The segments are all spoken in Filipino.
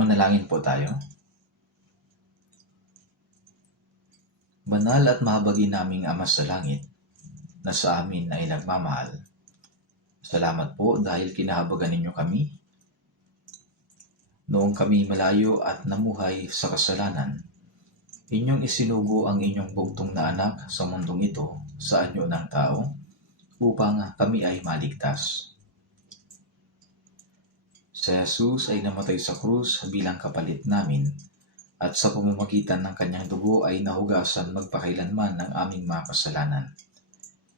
Manalangin po tayo. Banal at mahabagin naming Ama sa langit, na sa amin ay nagmamahal. Salamat po dahil kinahabagan ninyo kami. Noong kami malayo at namuhay sa kasalanan, inyong isinugo ang inyong bugtong na anak sa mundong ito sa anyo ng tao, upang kami ay maligtas. Si Jesus ay namatay sa krus bilang kapalit namin, at sa pamamagitan ng kanyang dugo ay nahugasan magpakailanman ng aming mga kasalanan.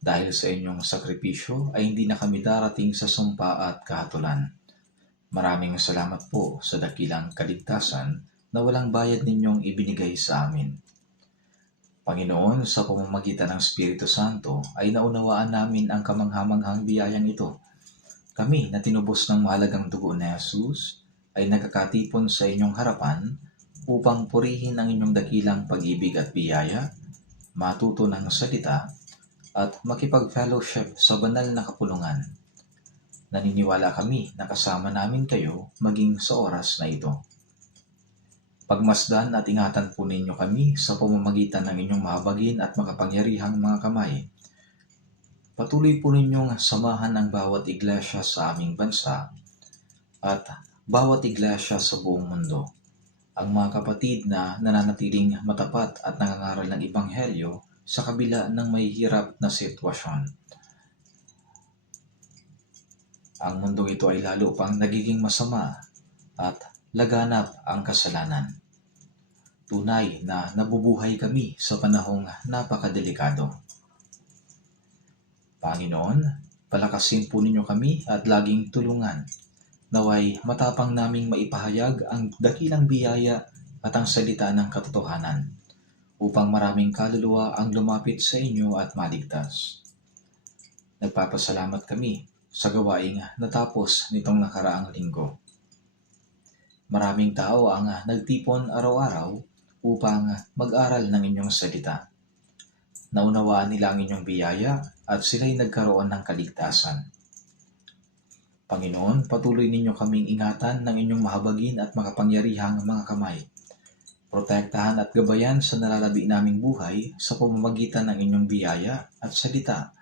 Dahil sa inyong sakripisyo ay hindi na kami darating sa sumpa at kahatulan. Maraming salamat po sa dakilang kaligtasan na walang bayad ninyong ibinigay sa amin. Panginoon, sa pamamagitan ng Espiritu Santo ay naunawaan namin ang kamanghamanghang biyayang ito. Kami na tinubos ng mahalagang dugo na Jesus ay nagkakatipon sa inyong harapan upang purihin ang inyong dakilang pag-ibig at biyaya, matuto ng salita, at makipag-fellowship sa banal na kapulungan. Naniniwala kami na kasama namin kayo maging sa oras na ito. Pagmasdan at ingatan po ninyo kami sa pamamagitan ng inyong mahabagin at makapangyarihang mga kamay. Patuloy po ninyong samahan ang bawat iglesia sa aming bansa at bawat iglesia sa buong mundo. Ang mga kapatid na nananatiling matapat at nangangaral ng Ebanghelyo sa kabila ng mahihirap na sitwasyon. Ang mundong ito ay lalo pang nagiging masama at laganap ang kasalanan. Tunay na nabubuhay kami sa panahong napakadelikado. Panginoon, palakasin po ninyo kami at laging tulungan. Naway matapang naming maipahayag ang dakilang biyaya at ang salita ng katotohanan, upang maraming kaluluwa ang lumapit sa inyo at maligtas. Nagpapasalamat kami sa gawaing natapos nitong nakaraang linggo. Maraming tao ang nagtipon araw-araw upang mag-aral ng inyong salita. Naunawaan nila ang inyong biyaya at sila'y nagkaroon ng kaligtasan. Panginoon, patuloy ninyo kaming ingatan ng inyong mahabagin at makapangyarihang mga kamay. Protektahan at gabayan sa nalalabi naming buhay sa pamamagitan ng inyong biyaya at salita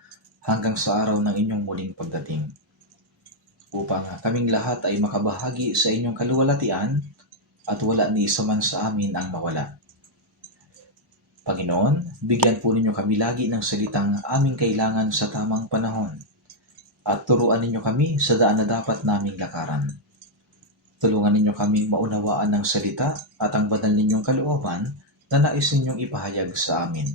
hanggang sa araw ng inyong muling pagdating. Upang kaming lahat ay makabahagi sa inyong kaluwalhatian at wala ni isa man sa amin ang mawala. Panginoon, bigyan po ninyo kami lagi ng salitang aming kailangan sa tamang panahon at turuan ninyo kami sa daan na dapat naming lakaran. Tulungan ninyo kaming maunawaan ng salita at ang banal ninyong kalooban na nais ninyong ipahayag sa amin.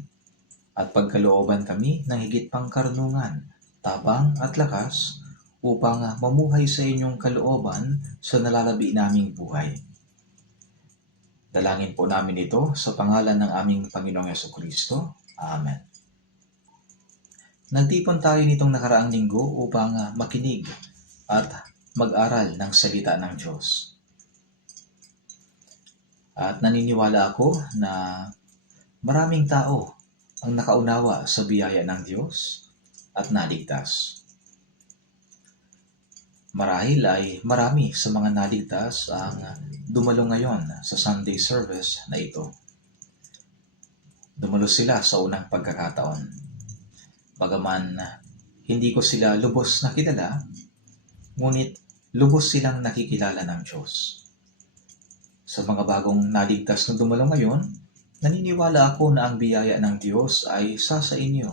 At pagkalooban kami ng higit pang karunungan, tapang at lakas upang mamuhay sa inyong kalooban sa nalalabi naming buhay. Dalangin po namin ito sa pangalan ng aming Panginoong Jesucristo. Amen. Nagtipon tayo nitong nakaraang linggo upang makinig at mag-aral ng salita ng Diyos. At naniniwala ako na maraming tao ang nakaunawa sa biyaya ng Diyos at naligtas. Marahil ay marami sa mga naligtas ang dumalo ngayon sa Sunday service na ito. Dumalo sila sa unang pagkakataon. Bagaman hindi ko sila lubos na kilala, ngunit lubos silang nakikilala ng Diyos. Sa mga bagong naligtas na dumalo ngayon, naniniwala ako na ang biyaya ng Diyos ay sa inyo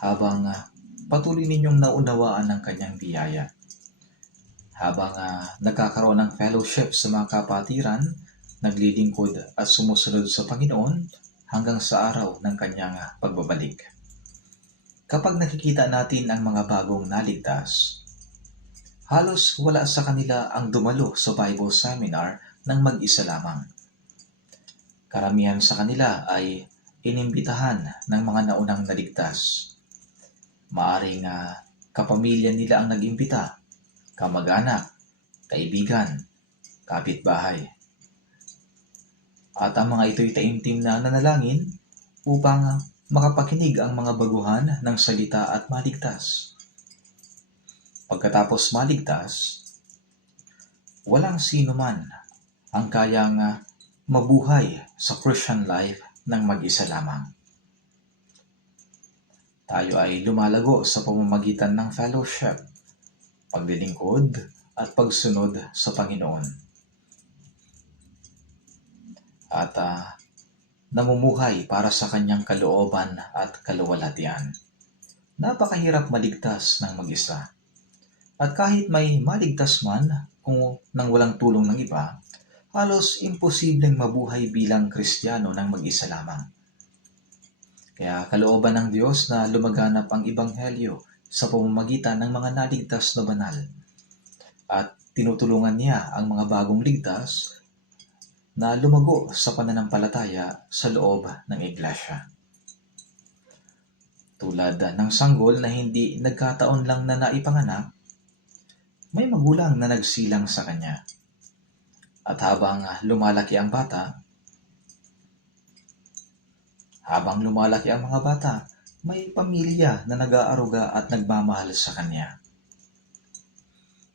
habang patuloy ninyong naunawaan ang kanyang biyaya. Habang nagkakaroon ng fellowship sa mga kapatiran, naglilingkod at sumusunod sa Panginoon hanggang sa araw ng kanyang pagbabalik. Kapag nakikita natin ang mga bagong naligtas, halos wala sa kanila ang dumalo sa Bible seminar ng mag-isa lamang. Karamihan sa kanila ay inimbitahan ng mga naunang naligtas. Maaring kapamilya nila ang nag-imbita, kamag-anak, kaibigan, kapitbahay. At ang mga ito'y taimtim na nanalangin upang makapakinig ang mga baguhan ng salita at maligtas. Pagkatapos maligtas, walang sino man ang kayang mabuhay sa Christian life ng mag-isa lamang. Tayo ay lumalago sa pamamagitan ng fellowship, paglilingkod at pagsunod sa Panginoon. At namumuhay para sa kanyang kalooban at kaluwalhatian. Napakahirap maligtas ng mag-isa. At kahit may maligtas man kung nang walang tulong ng iba, halos imposibleng mabuhay bilang Kristiyano ng mag-isa lamang. Kaya kalooban ng Diyos na lumaganap ang Ebanghelyo sa pamamagitan ng mga naligtas na banal. At tinutulungan niya ang mga bagong ligtas na lumago sa pananampalataya sa loob ng iglesia. Tulad ng sanggol na hindi nagkataon lang na naipanganak, may magulang na nagsilang sa kanya. At habang lumalaki ang mga bata, may pamilya na nag-aaruga at nagmamahal sa kanya.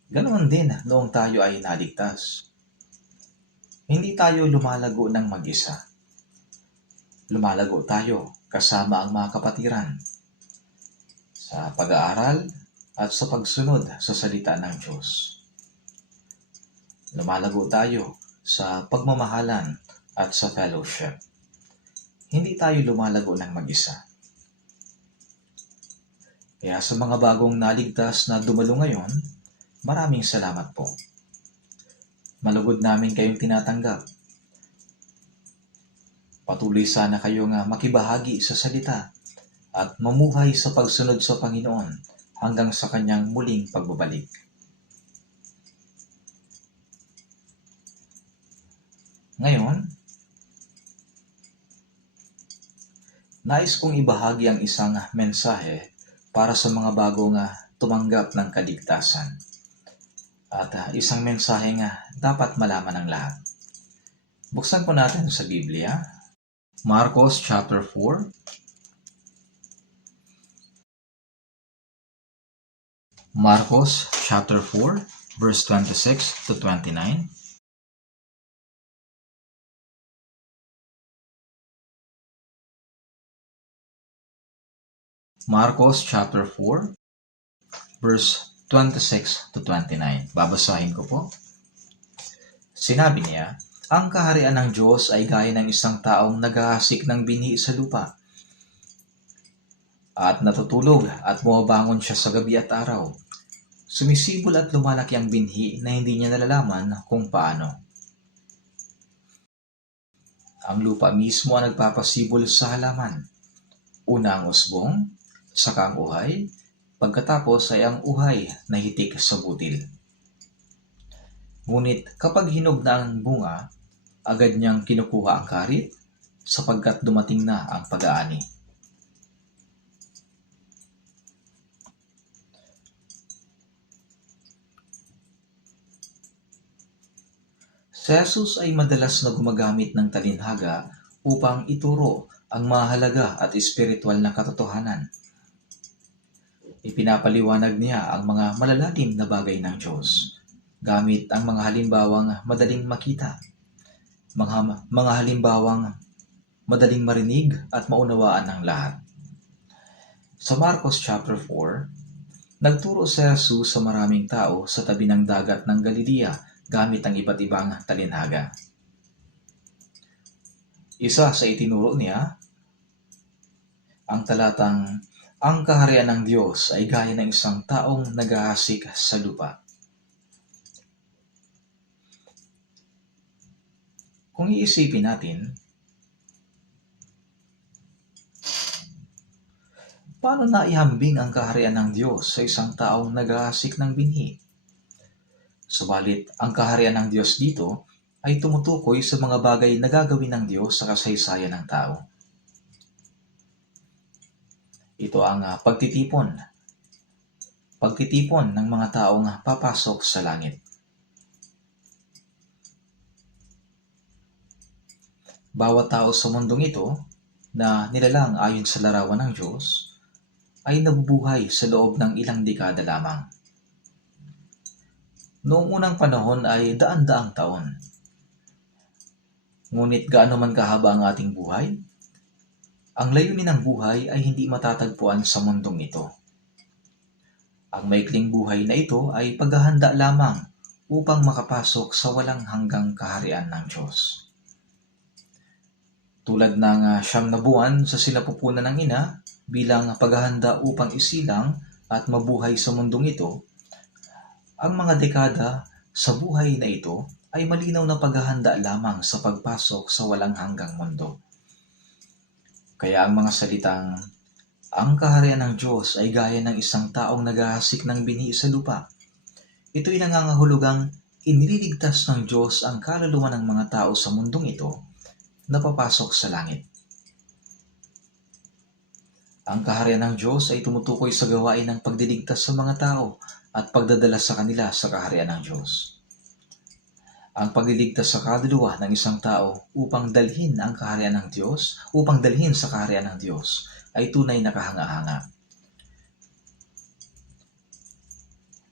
Ganoon din noong tayo ay naligtas. Hindi tayo lumalago ng mag-isa. Lumalago tayo kasama ang mga kapatiran sa pag-aaral at sa pagsunod sa salita ng Diyos. Lumalago tayo sa pagmamahalan at sa fellowship. Hindi tayo lumalago ng mag-isa. Kaya sa mga bagong naligtas na dumalo ngayon, maraming salamat po. Malugod namin kayong tinatanggap. Patuloy sana kayong makibahagi sa salita at mamuhay sa pagsunod sa Panginoon hanggang sa kanyang muling pagbabalik. Ngayon, nais kong ibahagi ang isang mensahe para sa mga bagong tumanggap ng kaligtasan. At isang mensahe dapat malaman ng lahat. Buksan po natin sa Biblia, Marcos chapter 4. Marcos chapter 4, verse 26 to 29. Marcos chapter 4, verse 26 to 29. Babasahin ko po. Sinabi niya, ang kaharian ng Diyos ay gaya ng isang taong naghahasik ng binhi sa lupa. At natutulog at bumabangon siya sa gabi at araw. Sumisibol at lumalaki ang binhi na hindi niya nalalaman kung paano. Ang lupa mismo ang nagpapasibol sa halaman. Una ang usbong, saka ang uhay, pagkatapos ay ang uhay na hitik sa butil. Ngunit kapag hinog na ang bunga, agad niyang kinukuha ang karit sapagkat dumating na ang pag-aani. Si Jesus ay madalas na gumagamit ng talinhaga upang ituro ang mahalaga at espiritual na katotohanan. Ipinapaliwanag niya ang mga malalalim na bagay ng Diyos gamit ang mga halimbawang madaling makita, mga halimbawang madaling marinig at maunawaan ng lahat. Sa Marcos chapter 4, nagturo si Jesus sa maraming tao sa tabi ng dagat ng Galilea gamit ang iba't ibang talinhaga. Isa sa itinuro niya, ang talatang, ang kaharian ng Diyos ay gaya ng isang taong naghahasik sa lupa. Kung iisipin natin, paano naihambing ang kaharian ng Diyos sa isang taong naghahasik ng binhi? Subalit, ang kaharian ng Diyos dito ay tumutukoy sa mga bagay na gagawin ng Diyos sa kasaysayan ng tao. Ito ang pagtitipon ng mga taong papasok sa langit. Bawat tao sa mundong ito na nilalang ayon sa larawan ng Diyos ay nabubuhay sa loob ng ilang dekada lamang. Noong unang panahon ay daan-daang taon. Ngunit gaano man kahaba ang ating buhay, ang layunin ng buhay ay hindi matatagpuan sa mundong ito. Ang maikling buhay na ito ay paghahanda lamang upang makapasok sa walang hanggang kaharian ng Diyos. Tulad ng 9 na buwan sa sinapupunan ng ina bilang paghahanda upang isilang at mabuhay sa mundong ito, ang mga dekada sa buhay na ito ay malinaw na paghahanda lamang sa pagpasok sa walang hanggang mundo. Kaya ang mga salitang, ang kaharian ng Diyos ay gaya ng isang taong naghahasik ng binhi sa lupa. Ito'y nangangahulugang iniligtas ng Diyos ang kaluluwa ng mga tao sa mundong ito na papasok sa langit. Ang kaharian ng Diyos ay tumutukoy sa gawain ng pagdiligtas sa mga tao at pagdadala sa kanila sa kaharian ng Diyos. Ang pagliligtas sa kaluluwa ng isang tao upang dalhin ang kaharian ng Diyos, upang dalhin sa kaharian ng Diyos, ay tunay na kahanga-hanga.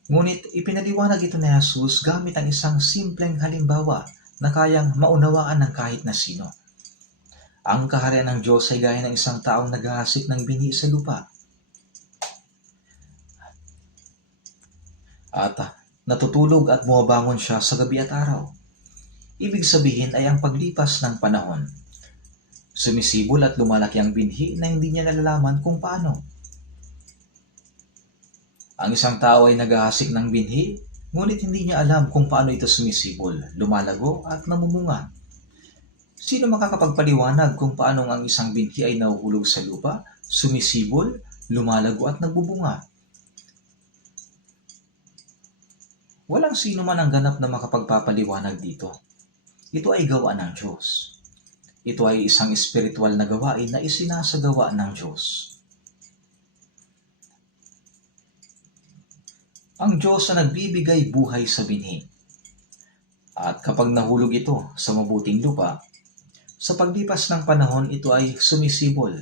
Ngunit ipinaliwanag ito ni Jesus gamit ang isang simpleng halimbawa na kayang maunawaan ng kahit na sino. Ang kaharian ng Diyos ay gaya ng isang taong naghahasik ng binhi sa lupa. At natutulog at bumabangon siya sa gabi at araw. Ibig sabihin ay ang paglipas ng panahon. Sumisibol at lumalaki ang binhi na hindi niya nalalaman kung paano. Ang isang tao ay naghahasik ng binhi, ngunit hindi niya alam kung paano ito sumisibol, lumalago at namumunga. Sino makakapagpaliwanag kung paano ang isang binhi ay nahuhulog sa lupa, sumisibol, lumalago at nagbubunga? Walang sino man ang ganap na makapagpapaliwanag dito. Ito ay gawa ng Diyos. Ito ay isang espiritual na gawain na isinasagawa ng Diyos. Ang Diyos na nagbibigay buhay sa binhi. At kapag nahulog ito sa mabuting lupa, sa paglipas ng panahon ito ay sumisibol,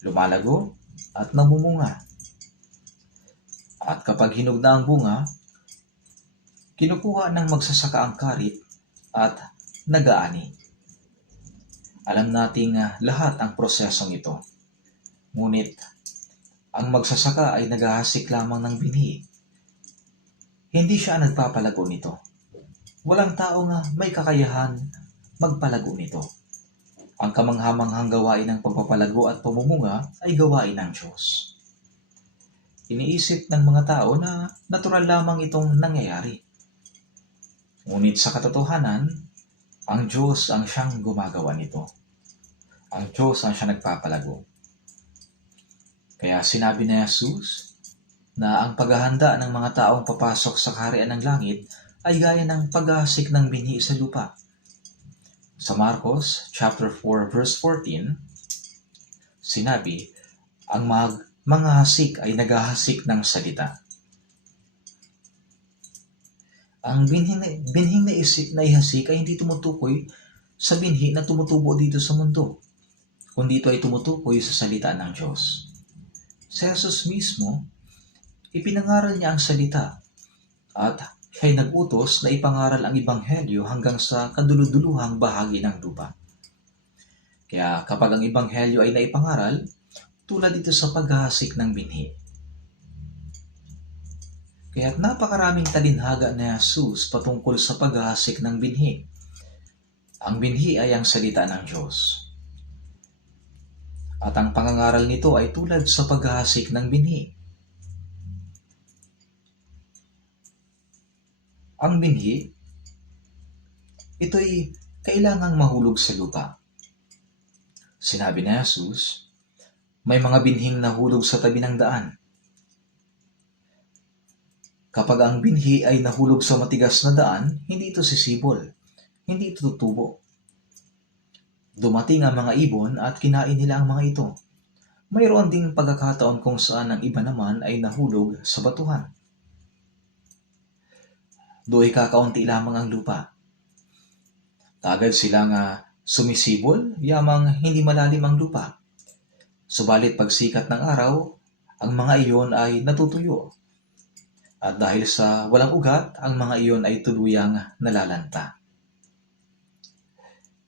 lumalago at namumunga. At kapag hinog na ang bunga, kinukuha ng magsasaka ang karit at nagaani. Alam nating lahat ang prosesong ito. Ngunit ang magsasaka ay naghahasik lamang ng binhi. Hindi siya nagpapalago nito. Walang tao nga may kakayahan magpalago nito. Ang kamanghamanghang gawain ng pagpapalago at pamumunga ay gawain ng Diyos. Iniisip ng mga tao na natural lamang itong nangyayari. Ngunit sa katotohanan, ang Diyos ang siyang gumagawa nito. Ang Diyos ang siyang nagpapalago. Kaya sinabi ni Jesus na ang paghahanda ng mga taong papasok sa kaharian ng langit ay gaya ng paghahasik ng binhi sa lupa. Sa Marcos chapter 4 verse 14, sinabi, ang mga hasik ay naghahasik ng salita. Ang binhing na ihasik ay hindi tumutukoy sa binhi na tumutubo dito sa mundo, kundi ito ay tumutukoy sa salita ng Diyos. Si Jesus mismo, ipinangaral niya ang salita at siya'y nag-utos na ipangaral ang ebanghelyo hanggang sa kaduluduluhang bahagi ng lupa. Kaya kapag ang ebanghelyo ay naipangaral, tulad ito sa paghahasik ng binhi. Kaya't napakaraming talinhaga ni Jesus patungkol sa paghahasik ng binhi. Ang binhi ay ang salita ng Diyos. At ang pangangaral nito ay tulad sa paghahasik ng binhi. Ang binhi, ito'y kailangang mahulog sa lupa. Sinabi ni Jesus, may mga binhing nahulog sa tabi ng daan. Kapag ang binhi ay nahulog sa matigas na daan, hindi ito sisibol, hindi ito tutubo. Dumating ang mga ibon at kinain nila ang mga ito. Mayroon ding pagkakataon kung saan ang iba naman ay nahulog sa batuhan. Do'y kakaunti lamang ang lupa. Kagad silang sumisibol, yamang hindi malalim ang lupa. Subalit pagsikat ng araw, ang mga iyon ay natutuyo. At dahil sa walang ugat, ang mga iyon ay tuluyang nalalanta.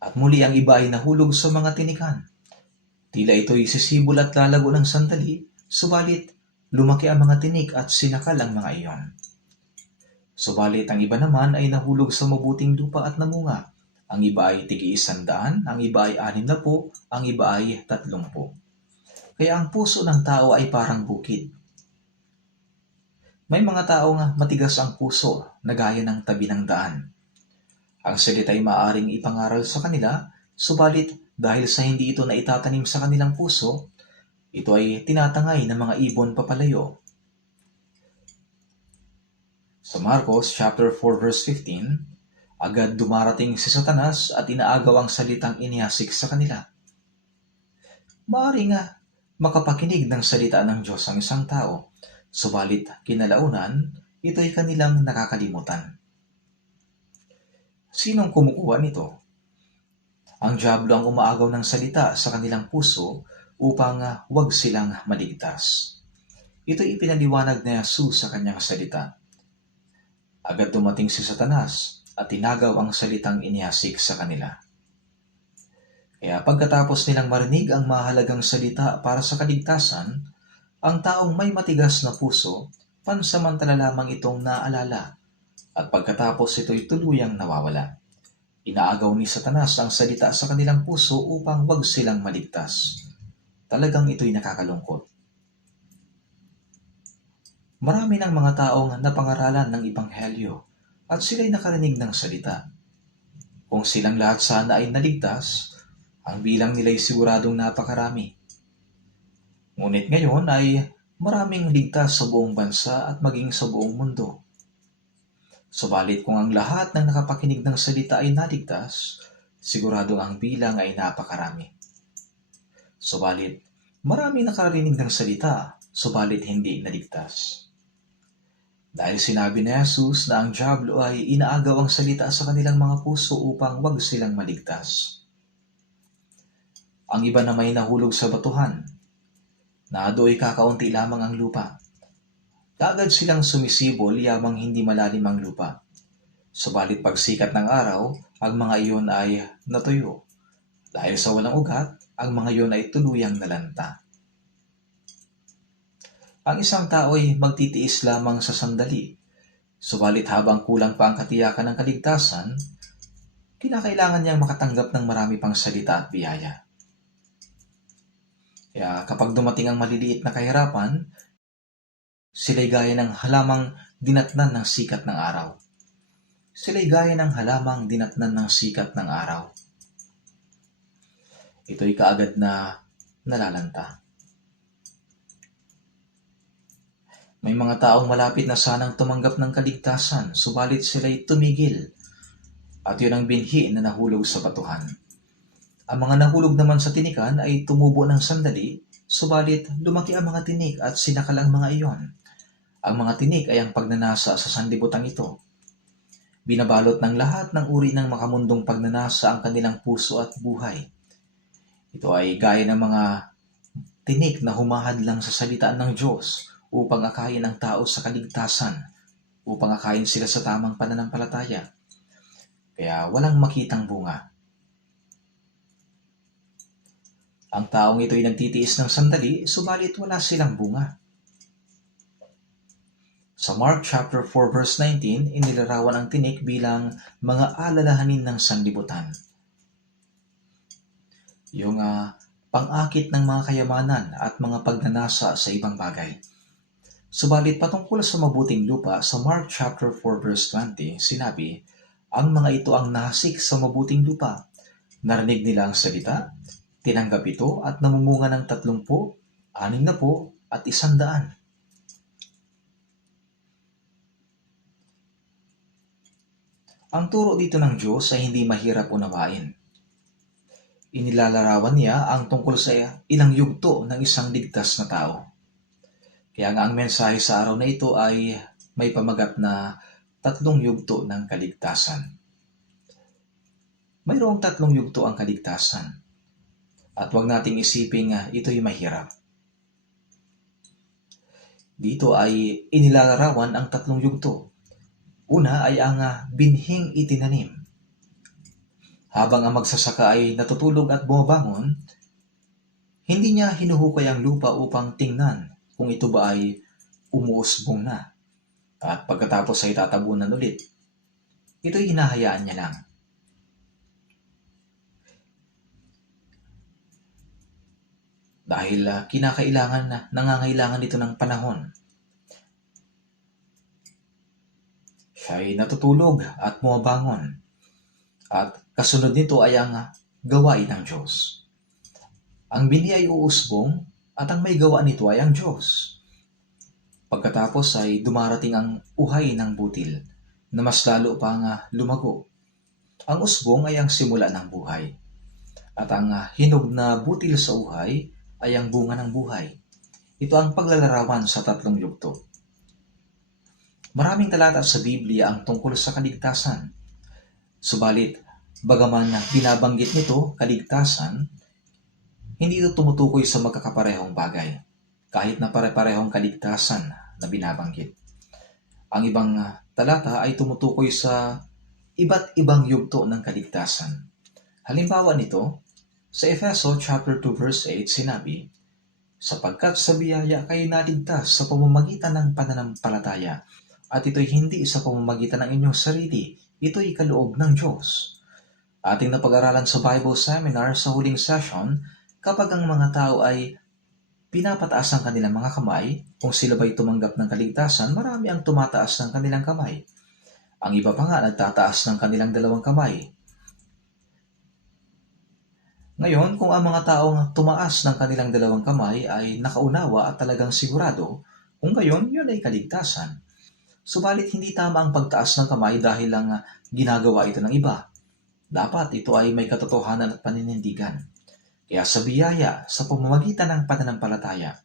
At muli ang iba ay nahulog sa mga tinikan. Tila ito'y sisibol at lalago ng sandali, subalit lumaki ang mga tinik at sinakal ang mga iyon. Subalit ang iba naman ay nahulog sa mabuting lupa at namunga. Ang iba ay tig-100, ang iba ay 60, ang iba ay 30. Kaya ang puso ng tao ay parang bukid. May mga taong matigas ang puso na gaya ng tabi ng daan. Ang salita ay maaaring ipangaral sa kanila, subalit dahil sa hindi ito na itatanim sa kanilang puso, ito ay tinatangay ng mga ibon papalayo. Sa Marcos chapter 4 verse 15, agad dumarating si Satanas at inaagaw ang salitang inihasik sa kanila. Maaaring makapakinig ng salita ng Diyos ang isang tao, subalit kinalaunan, ito'y kanilang nakakalimutan. Sinong kumukuha nito? Ang dyablo ang umaagaw ng salita sa kanilang puso upang huwag silang maligtas. Ito'y ipinaliwanag ni Jesus sa kanyang salita. Agad dumating si Satanas at tinagaw ang salitang inihasik sa kanila. Kaya pagkatapos nilang marinig ang mahalagang salita para sa kaligtasan, ang taong may matigas na puso, pansamantala lamang itong naalala at pagkatapos ito'y tuluyang nawawala. Inaagaw ni Satanas ang salita sa kanilang puso upang wag silang maligtas. Talagang ito'y nakakalungkot. Marami ng mga taong napangaralan ng Ebanghelyo at sila'y nakarinig ng salita. Kung silang lahat sana ay naligtas, ang bilang nila'y siguradong napakarami. Ngunit ngayon ay maraming ligtas sa buong bansa at maging sa buong mundo. Subalit kung ang lahat ng nakapakinig ng salita ay naligtas, siguradong ang bilang ay napakarami. Subalit, maraming nakarinig ng salita, subalit hindi naligtas. Dahil sinabi ni Jesus na ang dyablo ay inaagaw ang salita sa kanilang mga puso upang wag silang maligtas. Ang iba na may nahulog sa batuhan, na do'y kakaunti lamang ang lupa. Kaagad silang sumisibol yamang hindi malalim ang lupa. Subalit pagsikat ng araw, ang mga iyon ay natuyo. Dahil sa walang ugat, ang mga iyon ay tuluyang nalanta. Ang isang tao ay magtitiis lamang sa sandali. Subalit habang kulang pa ang katiyakan ng kaligtasan, kinakailangan niyang makatanggap ng marami pang salita at biyaya. Kaya kapag dumating ang maliliit na kahirapan, sila'y gaya ng halamang dinatnan ng sikat ng araw. Sila'y gaya ng halamang dinatnan ng sikat ng araw. Ito'y kaagad na nalalanta. May mga taong malapit na sanang tumanggap ng kaligtasan, subalit sila'y tumigil. At yun ang binhi na nahulog sa batuhan. Ang mga nahulog naman sa tinikan ay tumubo ng sandali, subalit lumaki ang mga tinik at sinakal ang mga iyon. Ang mga tinik ay ang pagnanasa sa sanlibutan ito. Binabalot ng lahat ng uri ng makamundong pagnanasa ang kanilang puso at buhay. Ito ay gaya ng mga tinik na humahadlang sa salita ng Diyos upang akayin ang tao sa kaligtasan, upang akayin sila sa tamang pananampalataya. Kaya walang makitang bunga. Ang taong ito ay nagtitiis ng sandali, subalit wala silang bunga. Sa Mark chapter 4 verse 19, inilarawan ang tinik bilang mga alalahanin ng sanlibutan. Yung pang-akit ng mga kayamanan at mga pagnanasa sa ibang bagay. Subalit patungkol sa mabuting lupa, sa Mark chapter 4 verse 20, sinabi, ang mga ito ang nasik sa mabuting lupa. Narinig nila ang salita, tinanggap ito at namumunga ng 30, 60 at 100. Ang turo dito ng Diyos ay hindi mahirap unawain. Inilalarawan niya ang tungkol sa ilang yugto ng isang ligtas na tao. Kaya nga ang mensahe sa araw na ito ay may pamagat na 3 yugto ng kaligtasan. Mayroong 3 yugto ang kaligtasan. At huwag nating isiping ito'y mahirap. Dito ay inilalarawan ang 3 yugto. Una ay ang binhing itinanim. Habang ang magsasaka ay natutulog at bumabangon, hindi niya hinuhukay ang lupa upang tingnan kung ito ba ay umuusbong na. At pagkatapos ay tatabunan ulit. Ito'y hinahayaan niya lang. Dahil nangangailangan ito ng panahon. Siya ay natutulog at bumabangon. At kasunod nito ay ang gawain ng Diyos. Ang bini ay uusbong at ang may gawa nito ay ang Diyos. Pagkatapos ay dumarating ang uhay ng butil na mas lalo pang lumago. Ang usbong ay ang simula ng buhay. At ang hinog na butil sa uhay ay ang bunga ng buhay. Ito ang paglalarawan sa tatlong yugto. Maraming talata sa Biblia ang tungkol sa kaligtasan. Subalit, bagaman binabanggit nito kaligtasan, hindi ito tumutukoy sa magkakaparehong bagay, kahit na pare-parehong kaligtasan na binabanggit. Ang ibang talata ay tumutukoy sa iba't ibang yugto ng kaligtasan. Halimbawa nito, sa Efeso chapter 2 verse 8 sinabi, sapagkat sa biyaya kayo naligtas sa pamamagitan ng pananampalataya, at ito'y hindi sa pamamagitan ng inyong sarili, ito'y kaloob ng Diyos. Ating napag-aralan sa Bible Seminar sa huling session, kapag ang mga tao ay pinapataas ang kanilang mga kamay, kung sila ba'y tumanggap ng kaligtasan, marami ang tumataas ng kanilang kamay. Ang iba pa nga nagtataas ng kanilang dalawang kamay. Ngayon, kung ang mga taong tumaas ng kanilang dalawang kamay ay nakaunawa at talagang sigurado, kung gayon, yun ay kaligtasan. Subalit hindi tama ang pagtaas ng kamay dahil lang ginagawa ito ng iba. Dapat ito ay may katotohanan at paninindigan. Kaya sa biyaya, sa pamamagitan ng pananampalataya,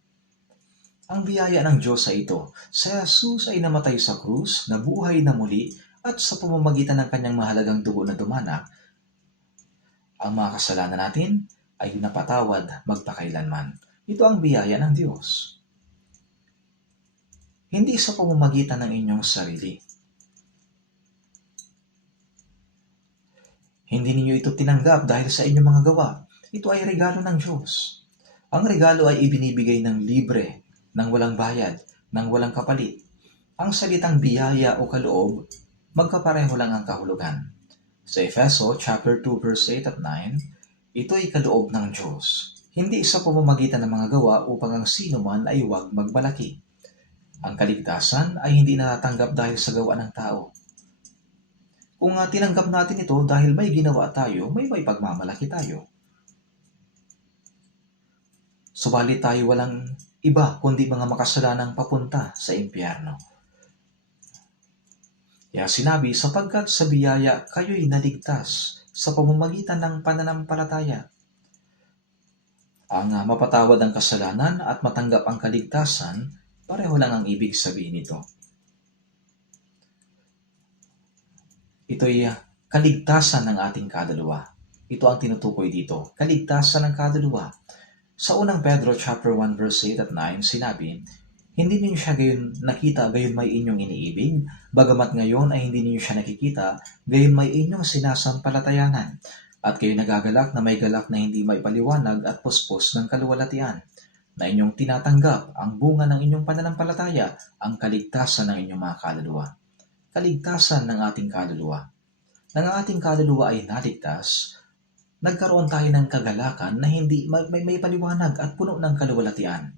ang biyaya ng Diyos ay ito. Si Jesus ay namatay sa krus, nabuhay na muli, at sa pamamagitan ng kanyang mahalagang dugo na dumanak, ang mga kasalanan natin ay napatawad magpakailanman. Ito ang biyaya ng Diyos. Hindi sa pamamagitan ng inyong sarili. Hindi ninyo ito tinanggap dahil sa inyong mga gawa. Ito ay regalo ng Diyos. Ang regalo ay ibinibigay ng libre, ng walang bayad, ng walang kapalit. Ang salitang biyaya o kaloob, magkapareho lang ang kahulugan. Sa Efeso chapter 2 verse 8 at 9, ito ay kaloob ng Diyos, hindi sa pamamagitan ng mga gawa upang ang sino man ay huwag magmalaki. Ang kaligtasan ay hindi natatanggap dahil sa gawa ng tao. Kung tinanggap natin ito dahil may ginawa tayo, may pagmamalaki tayo. Subalit tayo walang iba kundi mga makasalanang papunta sa impyerno. Kaya sinabi, sapagkat sa biyaya kayo'y naligtas sa pamamagitan ng pananampalataya. Ang mapatawad ang kasalanan at matanggap ang kaligtasan, pareho lang ang ibig sabihin nito. Ito'y kaligtasan ng ating kaluluwa. Ito ang tinutukoy dito, kaligtasan ng kaluluwa. Sa unang Pedro chapter 1 verse 8 at 9 sinabi, hindi ninyo siya gayon nakita gayon may inyong iniibig, bagamat ngayon ay hindi ninyo siya nakikita, gayon may inyong sinasampalatayanan, at kayo nagagalak na may galak na hindi maipaliwanag at puspos ng kaluwalhatian, na inyong tinatanggap ang bunga ng inyong pananampalataya, ang kaligtasan ng inyong mga kaluluwa. Kaligtasan ng ating kaluluwa. Nang ang ating kaluluwa ay naligtas, nagkaroon tayo ng kagalakan na hindi may paliwanag at puno ng kaluwalhatian.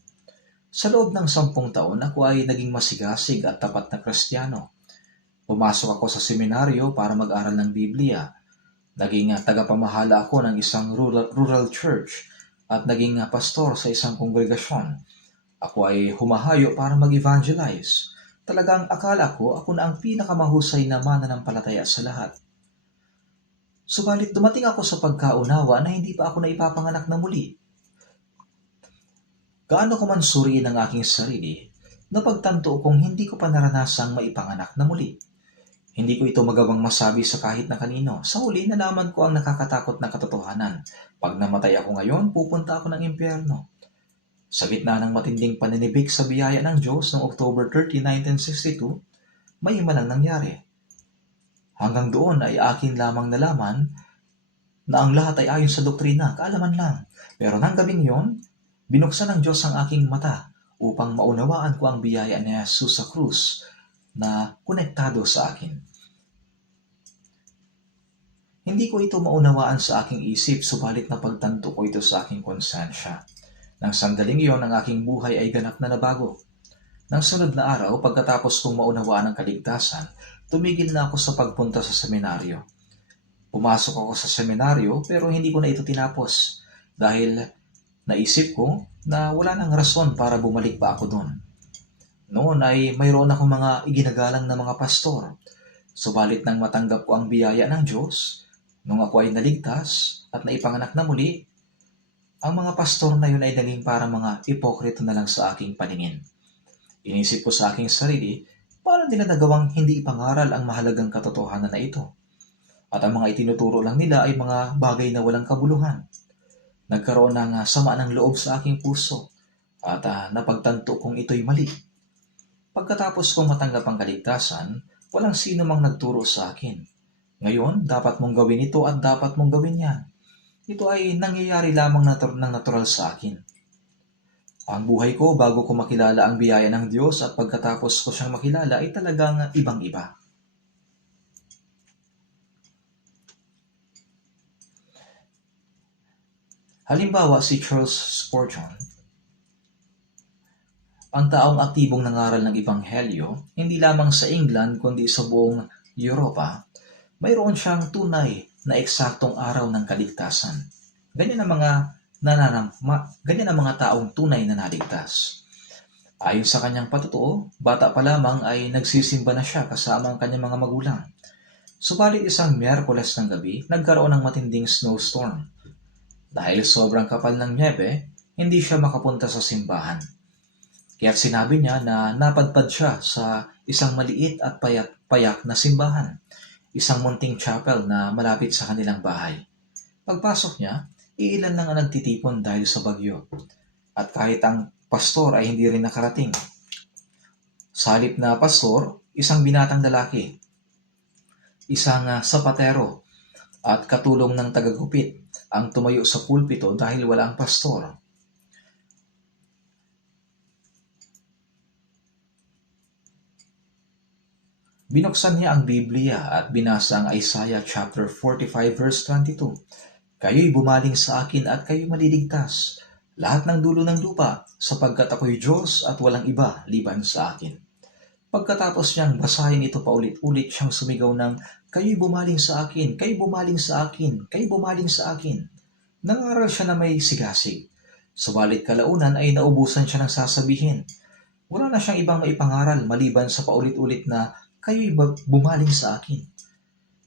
Sa loob ng 10 taon, ako ay naging masigasig at tapat na Kristiyano. Pumasok ako sa seminaryo para mag-aral ng Biblia. Naging tagapamahala ako ng isang rural church at naging pastor sa isang kongregasyon. Ako ay humahayo para mag-evangelize. Talagang akala ko ako na ang pinakamahusay na mananampalataya sa lahat. Subalit dumating ako sa pagkaunawa na hindi pa ako naipapanganak na muli. Gaano ko man suriin ang aking sarili, napagtanto kong hindi ko pa naranasang maipanganak na muli. Hindi ko ito magawang masabi sa kahit na kanino. Sa huli, nalaman ko ang nakakatakot na katotohanan. Pag namatay ako ngayon, pupunta ako ng impyerno. Sa gitna ng matinding paninibik sa biyaya ng Diyos noong October 30, 1962, may imalang nangyari. Hanggang doon ay akin lamang nalaman na ang lahat ay ayon sa doktrina, kaalaman lang. Pero nang gabing yon, binuksan ng Diyos ang aking mata upang maunawaan ko ang biyaya ni Jesus sa krus na konektado sa akin. Hindi ko ito maunawaan sa aking isip, subalit napagtanto ko ito sa aking konsensya. Nang sandaling iyon, ang aking buhay ay ganap na nabago. Nang sunod na araw, pagkatapos kong maunawaan ang kaligtasan, tumigil na ako sa pagpunta sa seminaryo. Pumasok ako sa seminaryo pero hindi ko na ito tinapos dahil naisip ko na wala nang rason para bumalik pa ako doon. Noon ay mayroon akong mga iginagalang na mga pastor. Subalit nang matanggap ko ang biyaya ng Diyos, nung ako ay naligtas at naipanganak na muli, ang mga pastor na yun ay naging para mga ipokrito na lang sa aking paningin. Inisip ko sa aking sarili, paano nila nagawang hindi ipangaral ang mahalagang katotohanan na ito? At ang mga itinuturo lang nila ay mga bagay na walang kabuluhan. Nagkaroon ng sama ng loob sa aking puso at napagtanto kong ito'y mali. Pagkatapos kong matanggap ang kaligtasan, walang sino mang nagturo sa akin. Ngayon, dapat mong gawin ito at dapat mong gawin yan. Ito ay nangyayari lamang ng natural sa akin. Ang buhay ko bago ko makilala ang biyaya ng Diyos at pagkatapos ko siyang makilala ay talagang ibang-iba. Halimbawa si Charles Spurgeon, ang taong aktibong nangaral ng Ebanghelyo, hindi lamang sa England kundi sa buong Europa, mayroon siyang tunay na eksaktong araw ng kaligtasan. Ganyan ang mga taong tunay na naligtas. Ayon sa kanyang patutuo, bata pa lamang ay nagsisimba na siya kasama ang kanyang mga magulang. Subalit isang Miyerkules ng gabi, nagkaroon ng matinding snowstorm. Dahil sobrang kapal ng nyebe, hindi siya makapunta sa simbahan. Kaya't sinabi niya na napadpad siya sa isang maliit at payak na simbahan, isang munting chapel na malapit sa kanilang bahay. Pagpasok niya, iilan lang ang nagtitipon dahil sa bagyo. At kahit ang pastor ay hindi rin nakarating. Sa halip na pastor, isang binatang lalaki, isang sapatero, at katulong ng tagagupit ang tumayo sa pulpito dahil wala ang pastor. Binuksan niya ang Biblia at binasa ang Isaiah chapter 45 verse 22. Kayo'y bumaling sa akin at kayo'y maliligtas, lahat ng dulo ng lupa, sapagkat ako'y Diyos at walang iba liban sa akin. Pagkatapos niyang basahin ito paulit-ulit, siyang sumigaw ng, kayo'y bumaling sa akin, kayo'y bumaling sa akin, kayo'y bumaling sa akin. Nangaral siya na may sigasig. Subalit kalaunan ay naubusan siya ng sasabihin. Wala na siyang ibang maipangaral maliban sa paulit-ulit na, kayo'y bumaling sa akin.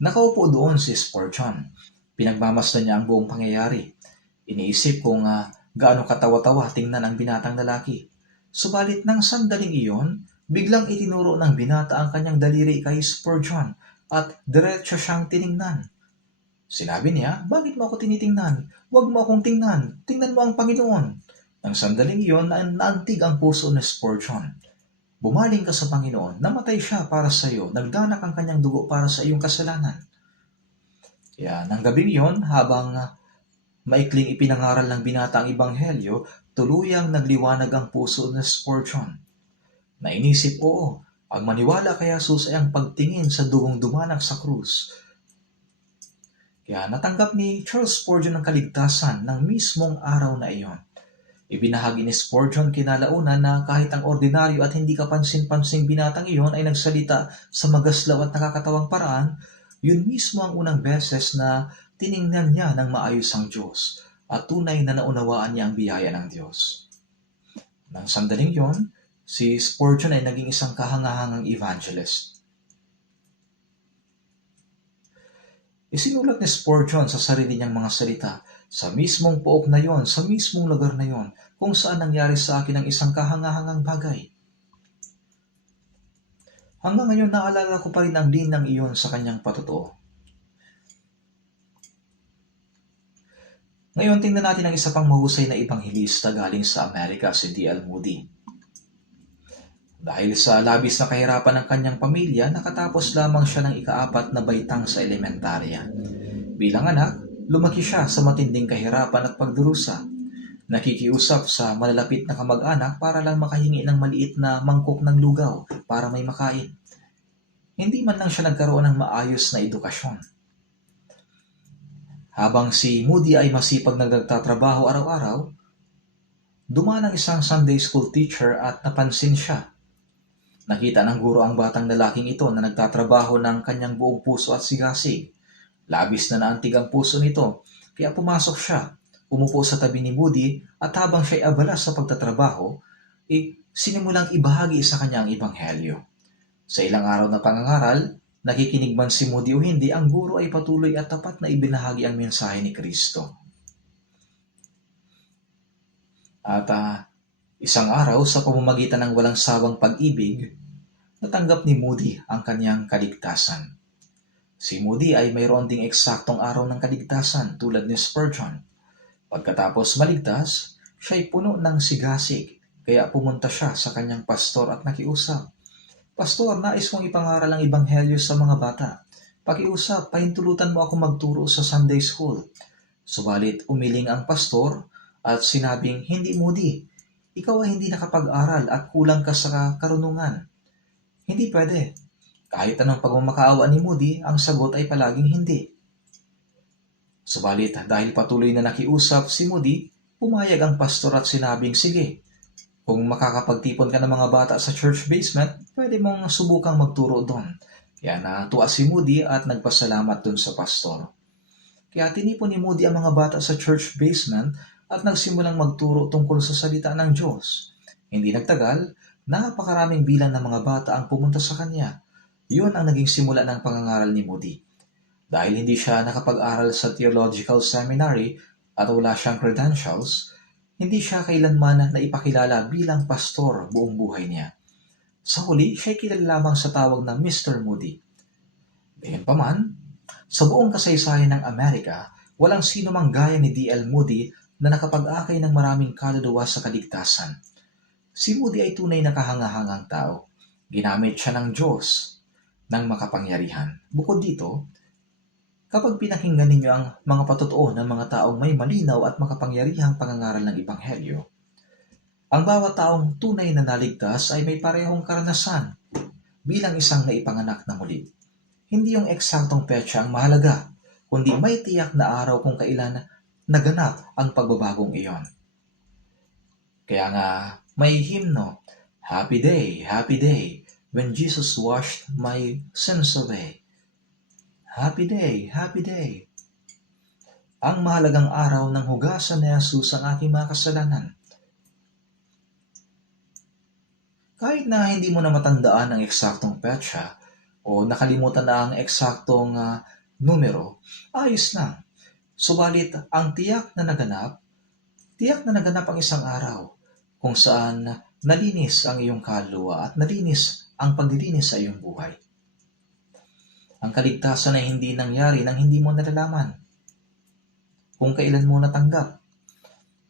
Nakaupo doon si Spurgeon. Pinagmamasdan niya ang buong pangyayari. Iniisip kung gaano katawa-tawa tingnan ang binatang lalaki. Subalit nang sandaling iyon, biglang itinuro ng binata ang kanyang daliri kay Spurgeon at diretso siyang tiningnan. Sinabi niya, bakit mo ako tinitingnan? Huwag mo akong tingnan. Tingnan mo ang Panginoon. Nang sandaling iyon, naantig ang puso ni Spurgeon. Bumaling ka sa Panginoon. Namatay siya para sa iyo. Nagdanak ang kanyang dugo para sa iyong kasalanan. Kaya nang gabing iyon, habang maikling ipinangaral ng binata ang Ebanghelyo, tuluyang nagliwanag ang puso ni Spurgeon. Nainisip, oo, ang maniwala kay Jesus ay ang pagtingin sa dugong dumanak sa krus. Kaya natanggap ni Charles Spurgeon ang kaligtasan ng mismong araw na iyon. Ibinahagi ni Spurgeon kinalaunan na kahit ang ordinaryo at hindi kapansin-pansing binatang iyon ay nagsalita sa magaslaw at nakakatawang paraan, yun mismo ang unang beses na tiningnan niya ng maayos ang Diyos at tunay na naunawaan niya ang biyaya ng Diyos. Nang sandaling yon, si Spurgeon ay naging isang kahangahangang evangelist. Isinulat ni Spurgeon sa sarili niyang mga salita, sa mismong pook na yon, sa mismong lugar na yon, kung saan nangyari sa akin ang isang kahangahangang bagay. Hanggang ngayon naalala ko pa rin ang linang iyon sa kanyang patutuo. Ngayon tingnan natin ang isa pang mahusay na ebanghilista galing sa Amerika, si D.L. Moody. Dahil sa labis na kahirapan ng kanyang pamilya, nakatapos lamang siya ng ika-4 na baitang sa elementarya. Bilang anak, Lumaki siya sa matinding kahirapan at pagdurusa. Nakikiusap sa malalapit na kamag-anak para lang makahingi ng maliit na mangkok ng lugaw para may makain. Hindi man lang siya nagkaroon ng maayos na edukasyon. Habang si Moody ay masipag nagtatrabaho araw-araw, dumaan ang isang Sunday school teacher at napansin siya. Nakita ng guro ang batang lalaking ito na nagtatrabaho ng kanyang buong puso at sigasig. Labis na naantig ang puso nito, kaya pumasok siya, umupo sa tabi ni Moody at habang siya'y abala sa pagtatrabaho, sinimulang ibahagi sa kanya ang ebanghelyo. Sa ilang araw na pangangaral, nakikinig man si Moody o hindi, ang guro ay patuloy at tapat na ibinahagi ang mensahe ni Kristo. At isang araw, sa pamamagitan ng walang sawang pag-ibig, natanggap ni Moody ang kanyang kaligtasan. Si Moody ay mayroon ding eksaktong araw ng kaligtasan tulad ni Spurgeon. Pagkatapos maligtas, siya'y puno ng sigasig, kaya pumunta siya sa kanyang pastor at nakiusap. Pastor, nais kong ipangaral ang ebanghelyo sa mga bata. Pakiusap, pahintulutan mo ako magturo sa Sunday school. Subalit umiling ang pastor at sinabing, hindi Moody, ikaw ay hindi nakapag-aral at kulang ka sa karunungan. Hindi pwede. Kahit anong pagmamakaawa ni Moody, ang sagot ay palaging hindi. Subalit dahil patuloy na nakiusap si Moody, pumayag ang pastor at sinabing, sige, kung makakapagtipon ka ng mga bata sa church basement, pwede mong subukang magturo doon. Kaya natuwa si Moody at nagpasalamat doon sa pastor. Kaya tinipon ni Moody ang mga bata sa church basement at nagsimulang magturo tungkol sa salita ng Diyos. Hindi nagtagal, napakaraming bilang ng mga bata ang pumunta sa kanya. Yun ang naging simula ng pangangaral ni Moody. Dahil hindi siya nakapag-aral sa theological seminary at wala siyang credentials, hindi siya kailanman na ipakilala bilang pastor buong buhay niya. Sa huli, siya'y kilala lamang sa tawag na Mr. Moody. Gayunpaman, sa buong kasaysayan ng Amerika, walang sino mang gaya ni D.L. Moody na nakapag-akay ng maraming kaluluwa sa kaligtasan. Si Moody ay tunay na kahangahangang tao. Ginamit siya ng Diyos ng makapangyarihan. Bukod dito, kapag pinakinggan ninyo ang mga patotoo ng mga taong may malinaw at makapangyarihang pangangaral ng Ebanghelyo, ang bawat taong tunay na naligtas ay may parehong karanasan bilang isang naipanganak na muli. Hindi yung eksaktong petsa ang mahalaga, kundi may tiyak na araw kung kailan naganap ang pagbabagong iyon. Kaya nga, may himno, Happy day, when Jesus washed my sins away. Happy day. Ang mahalagang araw ng hugasan ni Jesus ang aking mga kasalanan. Kahit na hindi mo na matandaan ang eksaktong petsa o nakalimutan na ang eksaktong numero, ayos lang. Subalit ang tiyak na naganap ang isang araw kung saan nalinis ang iyong kaluluwa at nalinis ang paglilinis sa iyong buhay. Ang kaligtasan ay hindi nangyari nang hindi mo nalalaman kung kailan mo natanggap.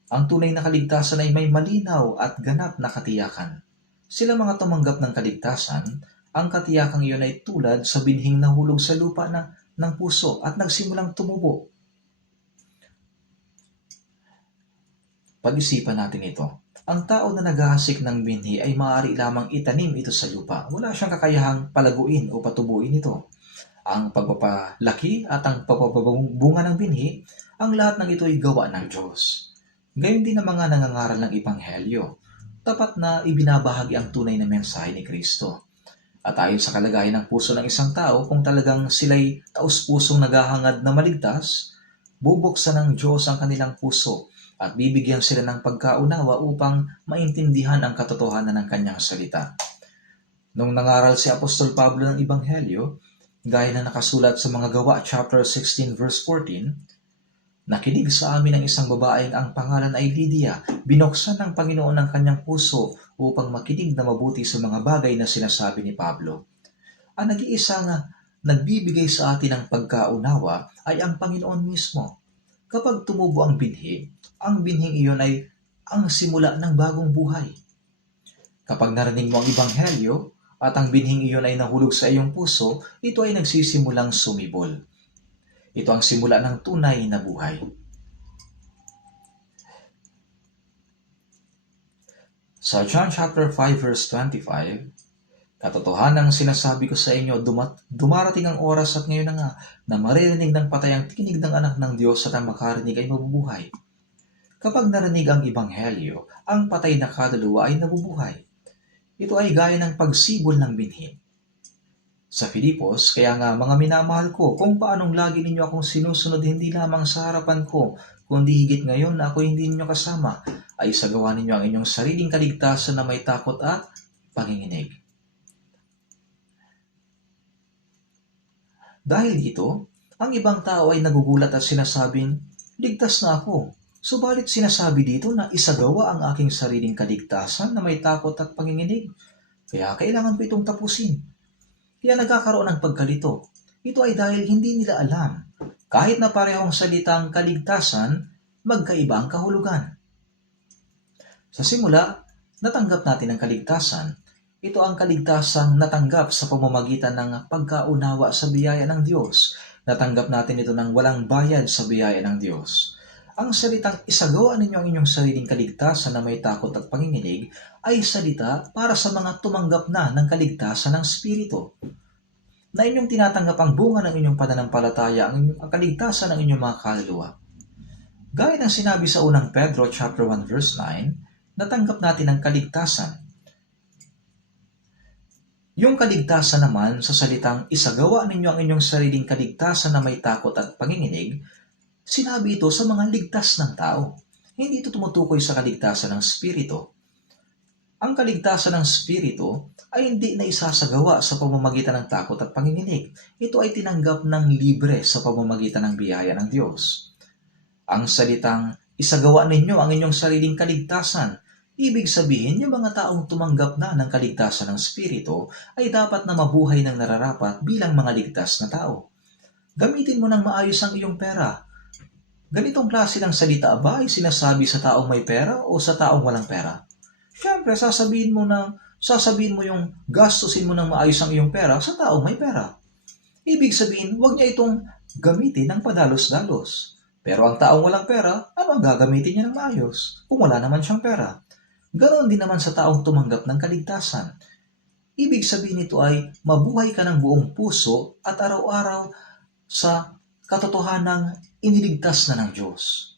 Ang tunay na kaligtasan ay may malinaw at ganap na katiyakan. Sila mga tumanggap ng kaligtasan, ang katiyakang iyon ay tulad sa binhing nahulog sa lupa ng puso at nagsimulang tumubo. Pag-isipan natin ito. Ang tao na naghahasik ng binhi ay maaari lamang itanim ito sa lupa. Wala siyang kakayahang palaguin o patubuin ito. Ang pagpapalaki at ang pagpapabunga ng binhi, ang lahat ng ito ay gawa ng Diyos. Gayon din ang mga nangangaral ng Ebanghelyo. Tapat na ibinabahagi ang tunay na mensahe ni Kristo. At ayon sa kalagayan ng puso ng isang tao, kung talagang sila'y taus-pusong naghahangad na maligtas, bubuksan ng Diyos ang kanilang puso at bibigyan sila ng pagkaunawa upang maintindihan ang katotohanan ng kanyang salita. Nung nangaral si Apostol Pablo ng Ebanghelyo, gaya na nakasulat sa mga Gawa chapter 16 verse 14, nakinig sa amin ang isang babaeng ang pangalan ay Lydia. Binuksan ng Panginoon ang kanyang puso upang makinig na mabuti sa mga bagay na sinasabi ni Pablo. Ang nag-iisang nagbibigay sa atin ng pagkaunawa ay ang Panginoon mismo. Kapag tumubo ang binhing iyon ay ang simula ng bagong buhay. Kapag narinig mo ang Ebanghelyo, at ang binhing iyon ay nahulog sa iyong puso, ito ay nagsisimulang sumibol. Ito ang simula ng tunay na buhay. Sa John chapter 5 verse 25, katotohanang sinasabi ko sa inyo, dumarating ang oras at ngayon na nga na maririnig ng patay ang tinig ng anak ng Diyos at ang makarinig ay mabubuhay. Kapag narinig ang ebanghelyo, ang patay na kaluluwa ay nabubuhay. Ito ay gaya ng pagsibol ng binhi. Sa Filipos, kaya nga mga minamahal ko, kung paanong lagi ninyo akong sinusunod hindi lamang sa harapan ko, kundi higit ngayon na ako hindi ninyo kasama, ay isagawa ninyo ang inyong sariling kaligtasan na may takot at panginginig. Dahil dito, ang ibang tao ay nagugulat at sinasabing, ligtas na ako. Subalit sinasabi dito na isagawa ang aking sariling kaligtasan na may takot at panginginig. Kaya kailangan ko itong tapusin. Kaya nagkakaroon ng pagkalito. Ito ay dahil hindi nila alam. Kahit na parehong salitang kaligtasan, magkaiba ang kahulugan. Sa simula, natanggap natin ang kaligtasan. Ito ang kaligtasang natanggap sa pamamagitan ng pagkaunawa sa biyaya ng Diyos. Natanggap natin ito ng walang bayad sa biyaya ng Diyos. Ang salitang isagawa ninyo ang inyong sariling kaligtasan na may takot at panginginig ay salita para sa mga tumanggap na ng kaligtasan ng Espiritu. Na inyong tinatanggap ang bunga ng inyong pananampalataya, ang kaligtasan ng inyong mga kaluluwa. Gaya ng sinabi sa unang Pedro chapter 1 verse 9, natanggap natin ang kaligtasan. Yung kaligtasan naman sa salitang isagawa ninyo ang inyong sariling kaligtasan na may takot at panginginig, sinabi ito sa mga ligtas ng tao. Hindi ito tumutukoy sa kaligtasan ng Espiritu. Ang kaligtasan ng Espiritu ay hindi na isasagawa sa pamamagitan ng takot at panginginig. Ito ay tinanggap ng libre sa pamamagitan ng biyaya ng Diyos. Ang salitang isagawa ninyo ang inyong sariling kaligtasan, ibig sabihin yung mga taong tumanggap na ng kaligtasan ng Espiritu ay dapat na mabuhay ng nararapat bilang mga ligtas na tao. Gamitin mo ng maayos ang iyong pera. Ganitong klase ng salita ba ay sinasabi sa taong may pera o sa taong walang pera? Siyempre, sasabihin mo yung gastusin mo ng maayos ang iyong pera sa taong may pera. Ibig sabihin, huwag niya itong gamitin ng padalos-dalos. Pero ang taong walang pera, ano ang gagamitin niya ng maayos kung wala naman siyang pera? Ganon din naman sa taong tumanggap ng kaligtasan. Ibig sabihin nito ay mabuhay ka ng buong puso at araw-araw sa katotohanang iniligtas na ng Diyos.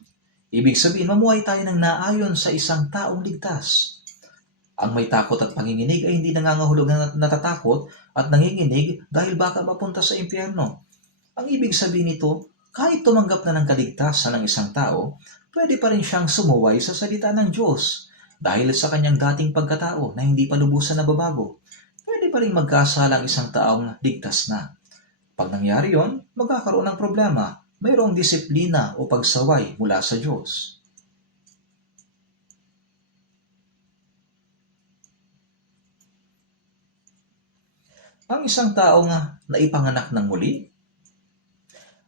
Ibig sabihin, mamuhay tayo ng naayon sa isang taong ligtas. Ang may takot at panginginig ay hindi nangangahulog na natatakot at nanginginig dahil baka mapunta sa impyerno. Ang ibig sabihin nito, kahit tumanggap na ng kaligtasan ng isang tao, pwede pa rin siyang sumuway sa salita ng Diyos dahil sa kanyang dating pagkatao na hindi pa lubusan na babago. Pwede pa rin magkasala ang isang taong ligtas na. Pag nangyari yon, magkakaroon ng problema. Mayroong disiplina o pagsaway mula sa Diyos. Ang isang taong naipanganak ng muli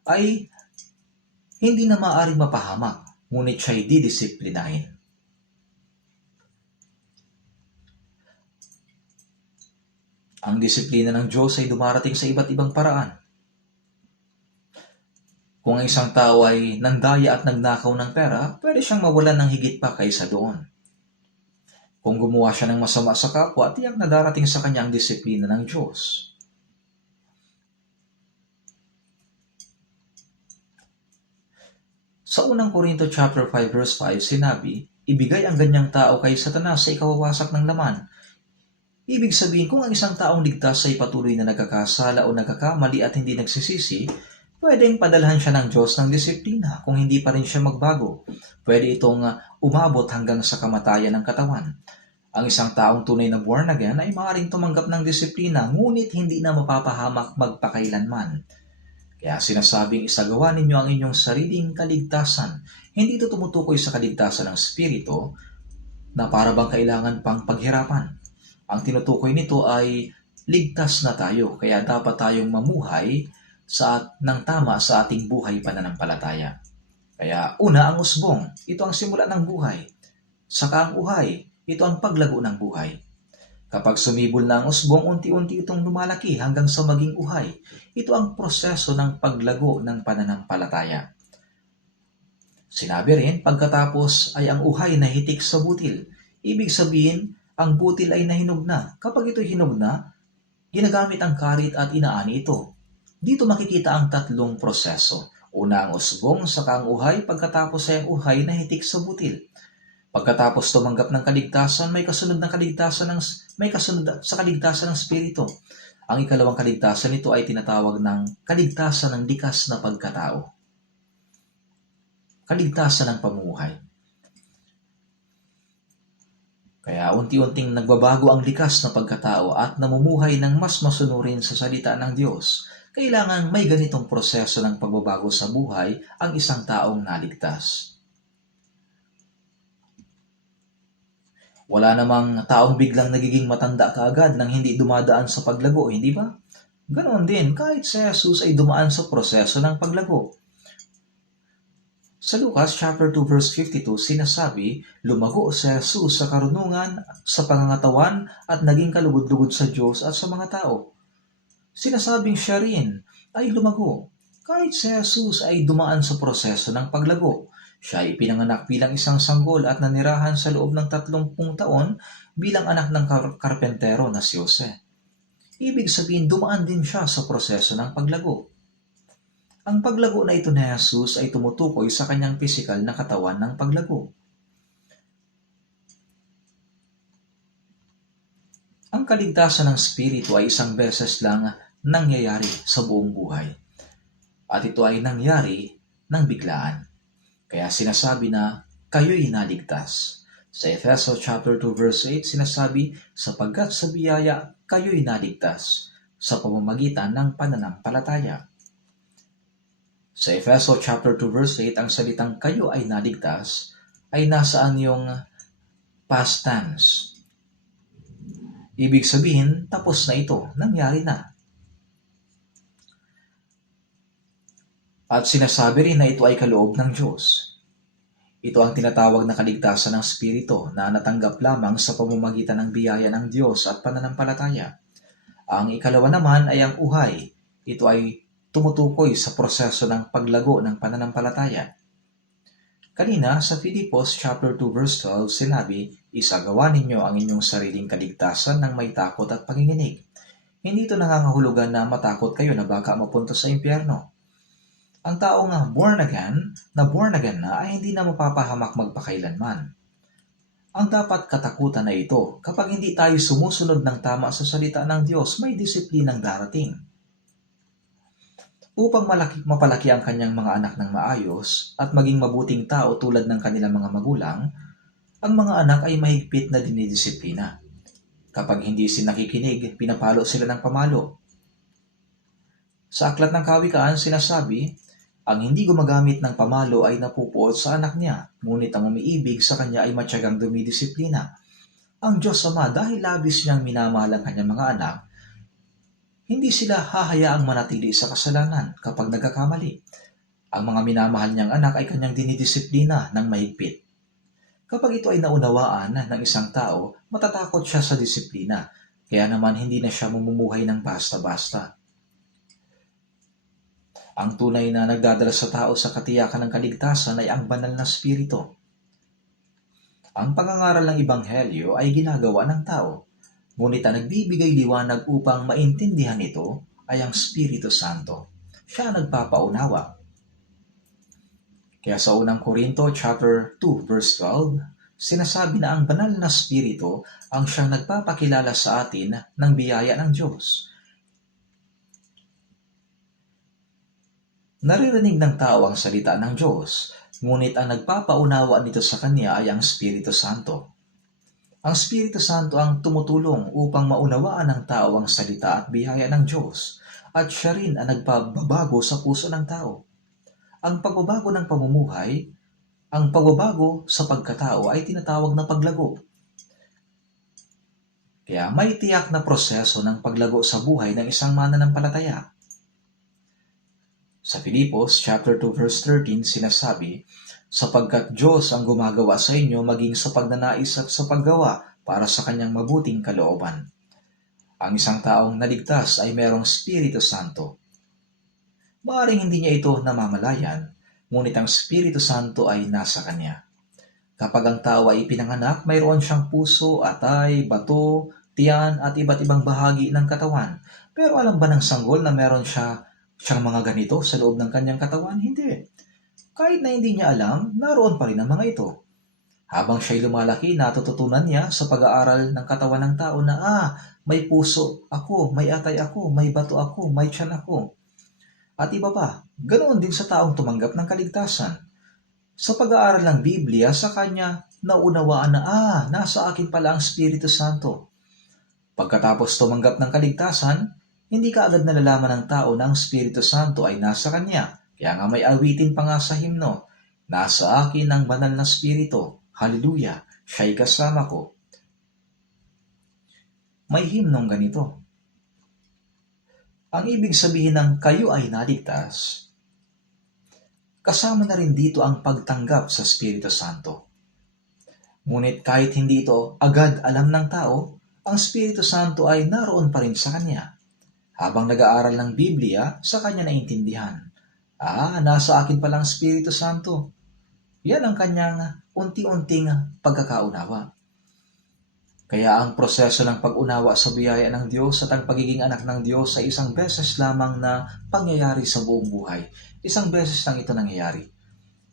ay hindi na maaaring mapahamak, ngunit siya'y didisiplinahin. Ang disiplina ng Diyos ay dumarating sa iba't ibang paraan. Kung ang isang tao ay nandaya at nagnakaw ng pera, pwede siyang mawalan ng higit pa kaysa doon. Kung gumawa siya ng masama sa kapwa, tiyak na darating sa kanya ang disiplina ng Diyos. Sa unang Korinto chapter 5 verse 5 sinabi, ibigay ang ganyang tao kay Satanas sa ikawawasak ng laman. Ibig sabihin, kung ang isang taong ligtas ay patuloy na nagkakasala o nagkakamali at hindi nagsisisi, pwedeng padalhan siya ng Diyos ng disiplina kung hindi pa rin siya magbago. Pwede itong umabot hanggang sa kamatayan ng katawan. Ang isang taong tunay na born again ay maaaring tumanggap ng disiplina ngunit hindi na mapapahamak magpakailanman. Kaya sinasabing isagawa ninyo ang inyong sariling kaligtasan. Hindi ito tumutukoy sa kaligtasan ng Espiritu na para bang kailangan pang paghirapan. Ang tinutukoy nito ay ligtas na tayo, kaya dapat tayong mamuhay ng tama sa ating buhay pananampalataya. Kaya una ang usbong, ito ang simula ng buhay. Saka ang uhay, ito ang paglago ng buhay. Kapag sumibol na ang usbong, unti-unti itong lumalaki hanggang sa maging uhay. Ito ang proseso ng paglago ng pananampalataya. Sinabi rin, pagkatapos ay ang uhay na hitik sa butil. Ibig sabihin, ang butil ay nahinog na. Kapag ito hinog na, ginagamit ang karit at inaani ito. Dito makikita ang tatlong proseso. Una ang usbong, saka ang uhay, pagkatapos ay ang uhay na hitik sa butil. Pagkatapos tumanggap ng kaligtasan, may kasunod sa kaligtasan ng Espiritu. Ang ikalawang kaligtasan nito ay tinatawag ng kaligtasan ng likas na pagkatao. Kaligtasan ng pamumuhay. Kaya unti-unting nagbabago ang likas na pagkatao at namumuhay ng mas masunurin sa salita ng Diyos. Kailangan may ganitong proseso ng pagbabago sa buhay ang isang taong naligtas. Wala namang taong biglang nagiging matanda kaagad nang hindi dumadaan sa paglago, hindi ba? Ganoon din, kahit si Jesus ay dumaan sa proseso ng paglago. Sa Lucas chapter 2 verse 52, sinasabi, lumago si Jesus sa karunungan, sa pangangatawan at naging kalugod-lugod sa Diyos at sa mga tao. Sinasabing siya rin ay lumago. Kahit si Jesus ay dumaan sa proseso ng paglago. Siya ay pinanganak bilang isang sanggol at nanirahan sa loob ng 30 taon bilang anak ng karpentero na si Jose. Ibig sabihin, dumaan din siya sa proseso ng paglago. Ang paglago na ito ni Jesus ay tumutukoy sa kanyang pisikal na katawan ng paglago. Ang kaligtasan ng Espiritu ay isang beses lang nangyayari sa buong buhay. At ito ay nangyari ng biglaan. Kaya sinasabi na kayo'y naligtas. Sa Efeso chapter 2 verse 8 sinasabi, sapagkat sa biyaya kayo'y naligtas sa pamamagitan ng pananampalataya. Sa Efeso chapter 2 verse 8, ang salitang kayo ay naligtas ay nasaan yung past tense. Ibig sabihin, tapos na ito, nangyari na. At sinasabi rin na ito ay kaloob ng Diyos. Ito ang tinatawag na kaligtasan ng Espiritu na natanggap lamang sa pamamagitan ng biyaya ng Diyos at pananampalataya. Ang ikalawa naman ay ang uhay. Ito ay tumutukoy sa proseso ng paglago ng pananampalataya. Kanina sa Filipos chapter 2 verse 12 sinabi, isagawa ninyo ang inyong sariling kaligtasan ng may takot at panginginig. Hindi ito nangangahulugan na matakot kayo na baka mapunta sa impyerno. Ang taong born again na ay hindi na mapapahamak magpakailanman. Ang dapat katakutan na ito, kapag hindi tayo sumusunod ng tama sa salita ng Diyos, may disiplinang darating. Upang mapalaki ang kanyang mga anak ng maayos at maging mabuting tao tulad ng kanilang mga magulang, ang mga anak ay mahigpit na dinidisiplina. Kapag hindi sila nakikinig, pinapalo sila ng pamalo. Sa Aklat ng Kawikaan sinasabi, ang hindi gumagamit ng pamalo ay napupuot sa anak niya, ngunit ang umiibig sa kanya ay matyagang dumidisiplina. Ang Diyos Ama, dahil labis niyang minamahal ang kanyang mga anak, hindi sila hahayaang manatili sa kasalanan kapag nagkakamali. Ang mga minamahal niyang anak ay kanyang dinidisiplina ng mahigpit. Kapag ito ay naunawaan ng isang tao, matatakot siya sa disiplina, kaya naman hindi na siya mamumuhay ng basta-basta. Ang tunay na nagdadala sa tao sa katiyakan ng kaligtasan ay ang banal na Espiritu. Ang pangangaral ng Ebanghelyo ay ginagawa ng tao. Ngunit ang nagbibigay liwanag upang maintindihan ito ay ang Espiritu Santo. Siya ang nagpapaunawa. Kaya sa unang Korinto chapter 2 verse 12, sinasabi na ang banal na Espiritu ang siyang nagpapakilala sa atin ng biyaya ng Diyos. Naririnig ng tao ang salita ng Diyos, ngunit ang nagpapaunawa nito sa kanya ay ang Espiritu Santo. Ang Espiritu Santo ang tumutulong upang maunawaan ng tao ang salita at biyaya ng Diyos, at siya rin ang nagpababago sa puso ng tao. Ang pagbabago ng pamumuhay, ang pagbabago sa pagkatao ay tinatawag na paglago. Kaya may tiyak na proseso ng paglago sa buhay ng isang mananampalataya. Sa Filipos chapter 2 verse 13 sinasabi, sapagkat Diyos ang gumagawa sa inyo maging sa pagnanais at sa paggawa para sa kanyang mabuting kalooban. Ang isang taong naligtas ay merong Espiritu Santo. Maaaring hindi niya ito namamalayan, ngunit ang Espiritu Santo ay nasa kanya. Kapag ang tao ay ipinanganak, mayroon siyang puso, atay, bato, tiyan at iba't ibang bahagi ng katawan. Pero alam ba ng sanggol na meron siyang mga ganito sa loob ng kanyang katawan? Hindi. Kahit na hindi niya alam, naroon pa rin ang mga ito. Habang siya'y lumalaki, natututunan niya sa pag-aaral ng katawan ng tao na may puso ako, may atay ako, may bato ako, may tiyan ako. At iba pa, ganoon din sa taong tumanggap ng kaligtasan. Sa pag-aaral ng Biblia, sa kanya naunawaan na nasa akin pala ang Espiritu Santo. Pagkatapos tumanggap ng kaligtasan, hindi kaagad nalalaman ng tao na ang Espiritu Santo ay nasa kanya. Kaya nga may awitin pa nga sa himno, nasa akin ang banal na Espiritu. Hallelujah, siya'y kasama ko. May himnong ganito. Ang ibig sabihin ng kayo ay naligtas, kasama na rin dito ang pagtanggap sa Espiritu Santo. Ngunit kahit hindi ito agad alam ng tao, ang Espiritu Santo ay naroon pa rin sa kanya. Habang nag-aaral ng Biblia, sa kanya naintindihan. Nasa akin palang Espiritu Santo. Yan ang kanyang unti-unting pagkakaunawa. Kaya ang proseso ng pag-unawa sa biyaya ng Diyos at ang pagiging anak ng Diyos ay isang beses lamang na pangyayari sa buong buhay. Isang beses lang ito nangyayari.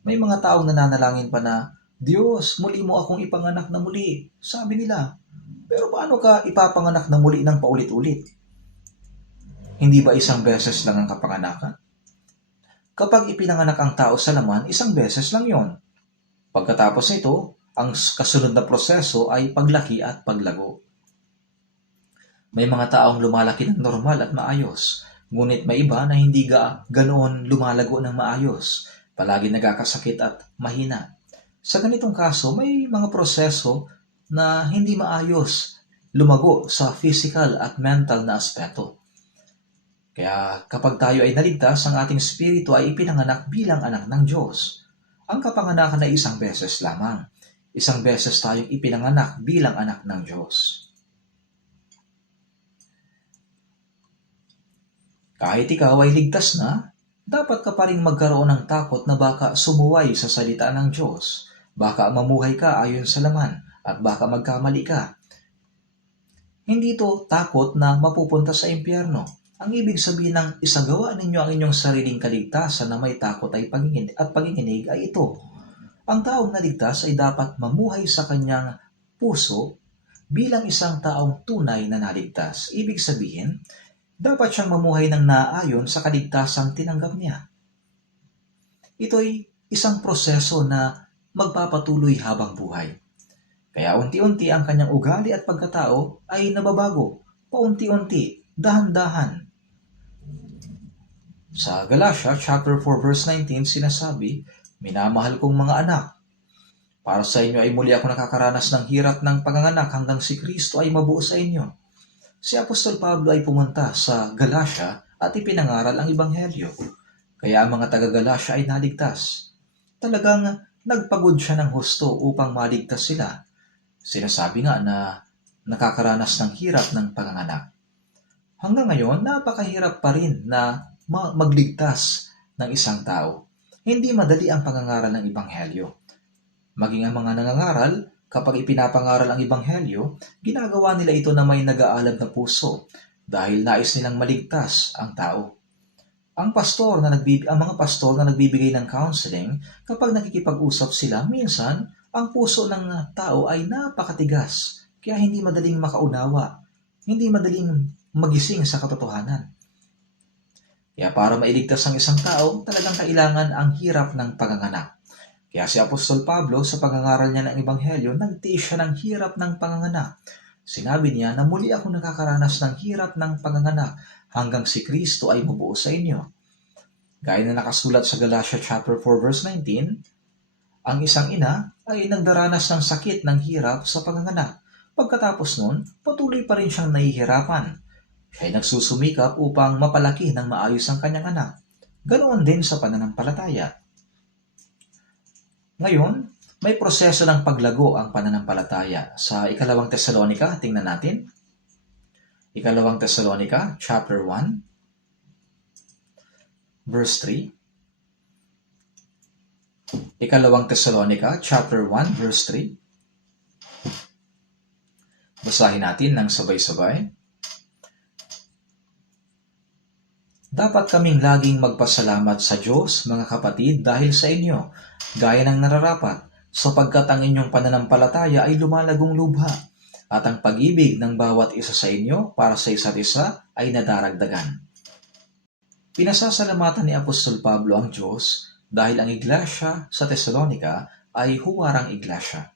May mga taong nananalangin pa na, Diyos, muli mo akong ipanganak na muli. Sabi nila, pero paano ka ipapanganak na muli ng paulit-ulit? Hindi ba isang beses lang ang kapanganakan? Kapag ipinanganak ang tao sa laman, isang beses lang yon. Pagkatapos nito, ang kasunod na proseso ay paglaki at paglago. May mga taong lumalaki ng normal at maayos, ngunit may iba na hindi ganoon lumalago ng maayos, palagi nagkakasakit at mahina. Sa ganitong kaso, may mga proseso na hindi maayos lumago sa physical at mental na aspeto. Kaya kapag tayo ay naligtas, ang ating spirito ay ipinanganak bilang anak ng Diyos. Ang kapanganakan ay isang beses lamang. Isang beses tayong ipinanganak bilang anak ng Diyos. Kahit ikaw ay ligtas na, dapat ka pa rin magkaroon ng takot na baka sumuway sa salita ng Diyos. Baka mamuhay ka ayon sa laman at baka magkamali ka. Hindi ito takot na mapupunta sa impyerno. Ang ibig sabihin ng isagawa ninyo ang inyong sariling kaligtasan na may takot ay panginginig ay ito. Ang taong naligtas ay dapat mamuhay sa kanyang puso bilang isang taong tunay na naligtas. Ibig sabihin, dapat siyang mamuhay ng naayon sa kaligtasang tinanggap niya. Ito'y isang proseso na magpapatuloy habang buhay. Kaya unti-unti ang kanyang ugali at pagkatao ay nababago, paunti-unti, dahan-dahan. Sa Galatia chapter 4 verse 19 sinasabi, minamahal kong mga anak, para sa inyo ay muli ako nakakaranas ng hirap ng panganganak hanggang si Kristo ay mabuo sa inyo. Si Apostol Pablo ay pumunta sa Galatia at ipinangaral ang Ebanghelyo. Kaya ang mga taga-Galatia ay naligtas. Talagang nagpagod siya ng husto upang maligtas sila. Sinasabi nga na nakakaranas ng hirap ng panganganak. Hanggang ngayon, napakahirap pa rin na magligtas ng isang tao. Hindi madali ang pangangaral ng Ebanghelyo. Maging ang mga nangangaral, kapag ipinapangaral ang Ebanghelyo, ginagawa nila ito na may nag-aalab na puso dahil nais nilang maligtas ang tao. Ang mga pastor na nagbibigay ng counseling, kapag nakikipag-usap sila, minsan ang puso ng tao ay napakatigas, kaya hindi madaling makaunawa, hindi madaling magising sa katotohanan. Kaya para mailigtas ang isang tao, talagang kailangan ang hirap ng panganganak. Kaya si Apostol Pablo sa pangangaral niya ng Ebanghelyo, nagtiis siya ng hirap ng panganganak. Sinabi niya na muli ako nakakaranas ng hirap ng panganganak hanggang si Kristo ay mabuo sa inyo. Gaya na nakasulat sa Galatia chapter 4 verse 19, ang isang ina ay nagdaranas ng sakit ng hirap sa panganganak. Pagkatapos nun, patuloy pa rin siyang nahihirapan. Siya ay nagsusumikap upang mapalaki ng maayos ang kanyang anak. Ganoon din sa pananampalataya. Ngayon, May proseso ng paglago ang pananampalataya. Sa ikalawang Tesalonika, tingnan natin. Ikalawang Tesalonika, chapter 1, verse 3. Ikalawang Tesalonika, chapter 1, verse 3. Basahin natin ng sabay-sabay. Dapat kaming laging magpasalamat sa Diyos, mga kapatid, dahil sa inyo, gaya ng nararapat, sapagkat ang inyong pananampalataya ay lumalagong lubha, at ang pag-ibig ng bawat isa sa inyo para sa isa't isa ay nadaragdagan. Pinasasalamatan ni Apostol Pablo ang Diyos dahil ang iglesia sa Tesalonika ay huwarang iglesia.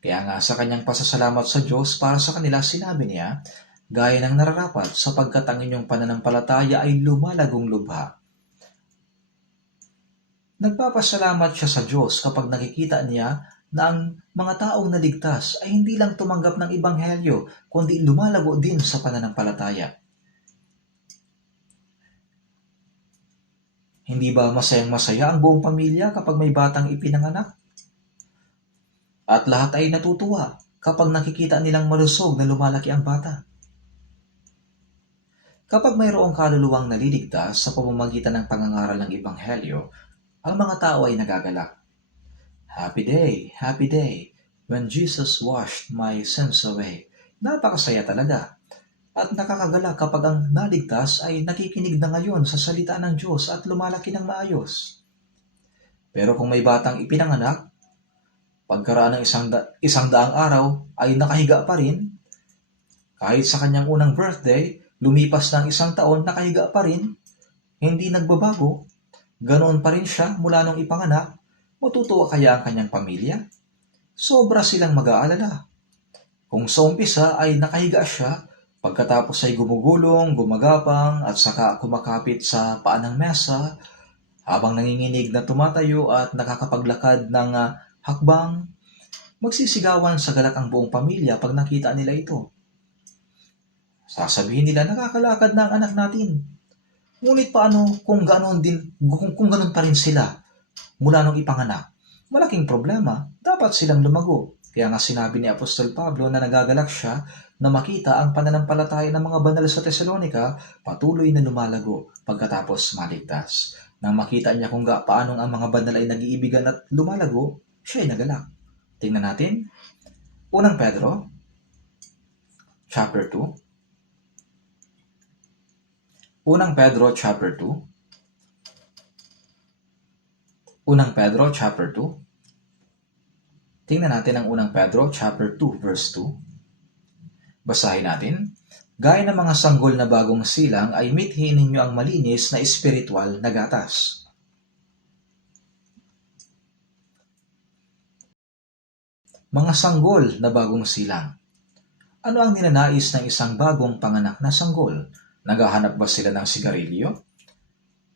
Kaya nga sa kanyang pasasalamat sa Diyos para sa kanila, sinabi niya, gaya ng nararapat sapagkat ang inyong pananampalataya ay lumalagong lubha. Nagpapasalamat siya sa Diyos kapag nakikita niya na ang mga taong naligtas ay hindi lang tumanggap ng ebanghelyo, kundi lumalago din sa pananampalataya. Hindi ba masayang-masaya ang buong pamilya kapag may batang ipinanganak? At lahat ay natutuwa kapag nakikita nilang malusog na lumalaki ang bata. Kapag mayroong kaluluwang naliligtas sa pamamagitan ng pangangaral ng ebanghelyo, ang mga tao ay nagagalak. Happy day, when Jesus washed my sins away. Napakasaya talaga. At nakakagalak kapag ang naligtas ay nakikinig na ngayon sa salita ng Diyos at lumalaki ng maayos. Pero kung may batang ipinanganak, pagkaraan ng isang daang araw ay nakahiga pa rin, kahit sa kanyang unang birthday, lumipas ng 1 taon, nakahiga pa rin, hindi nagbabago, ganoon pa rin siya mula nung ipanganak. Matutuwa kaya ang kanyang pamilya? Sobra silang mag-aalala. Kung sa umpisa ay nakahiga siya, pagkatapos ay gumugulong, gumagapang, at saka kumakapit sa paa ng mesa, habang nanginginig na tumatayo at nakakapaglakad ng hakbang, magsisigawan sa galak ang buong pamilya pag nakita nila ito. Sasabihin nila, nakakalakad na ang anak natin. Ngunit paano kung ganoon pa rin sila mula nung ipanganak? Malaking problema, dapat silang lumago. Kaya nga sinabi ni Apostol Pablo na nagagalak siya na makita ang pananampalataya ng mga banal sa Tesalonika patuloy na lumalago pagkatapos maligtas. Nang makita niya kung paanong ang mga banal ay nag-iibigan at lumalago, siya ay nagalak. Tingnan natin. Unang Pedro, chapter 2. Unang Pedro, chapter 2. Unang Pedro, chapter 2. Tingnan natin ang Unang Pedro, chapter 2, verse 2. Basahin natin. Gaya ng mga sanggol na bagong silang ay mithiin ninyo ang malinis na espiritual na gatas. Mga sanggol na bagong silang. Ano ang ninanais ng isang bagong panganak na sanggol? Naghahanap ba sila ng sigarilyo?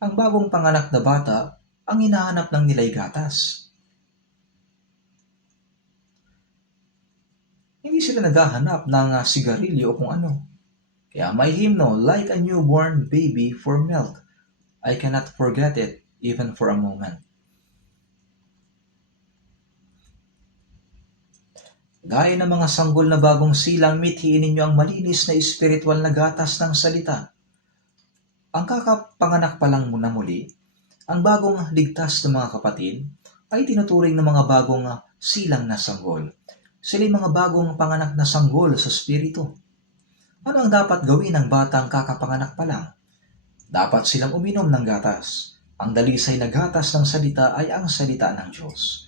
Ang bagong panganak na bata, ang hinahanap ng nila'y gatas. Hindi sila naghahanap ng sigarilyo o kung ano. Kaya may hymno, like a newborn baby for milk. I cannot forget it even for a moment. Gaya ng mga sanggol na bagong silang, mithiin ninyo ang malinis na espiritual na gatas ng salita. Ang kakapanganak pa lang muna muli, ang bagong ligtas na mga kapatid ay tinuturing ng mga bagong silang na sanggol. Sila ay mga bagong panganak na sanggol sa spirito. Ano ang dapat gawin ng batang kakapanganak pa lang? Dapat silang uminom ng gatas. Ang dalisay na gatas ng salita ay ang salita ng Diyos.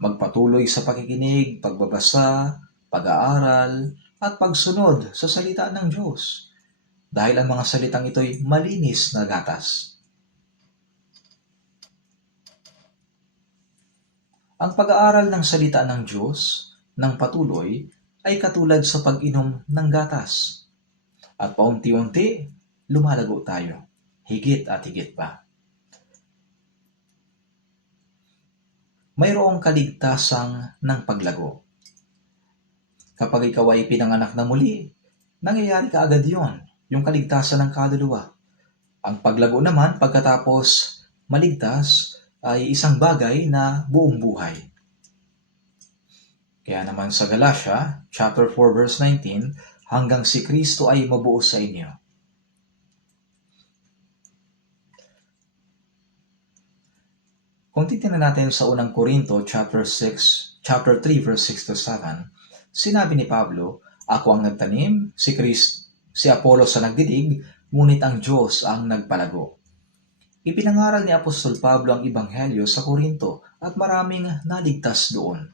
Magpatuloy sa pakikinig, pagbabasa, pag-aaral, at pagsunod sa salita ng Diyos. Dahil ang mga salitang ito'y malinis na gatas. Ang pag-aaral ng salita ng Diyos ng patuloy ay katulad sa pag-inom ng gatas. At paunti-unti, lumalago tayo, higit at higit pa. Mayroong kaligtasang ng paglago. Kapag ikaw ay pinanganak na muli, nangyayari kaagad yon, yung kaligtasan ng kaluluwa. Ang paglago naman pagkatapos maligtas ay isang bagay na buong buhay. Kaya naman sa Galatia, chapter 4, verse 19, hanggang si Kristo ay mabuo sa inyo. Kung titingnan natin sa unang Korinto, chapter 3, verse 6 to 7, sinabi ni Pablo, ako ang nagtanim, si Apollos ang nagdidig, ngunit ang Diyos ang nagpalago. Ipinangaral ni Apostol Pablo ang Ebanghelyo sa Korinto at maraming naligtas doon.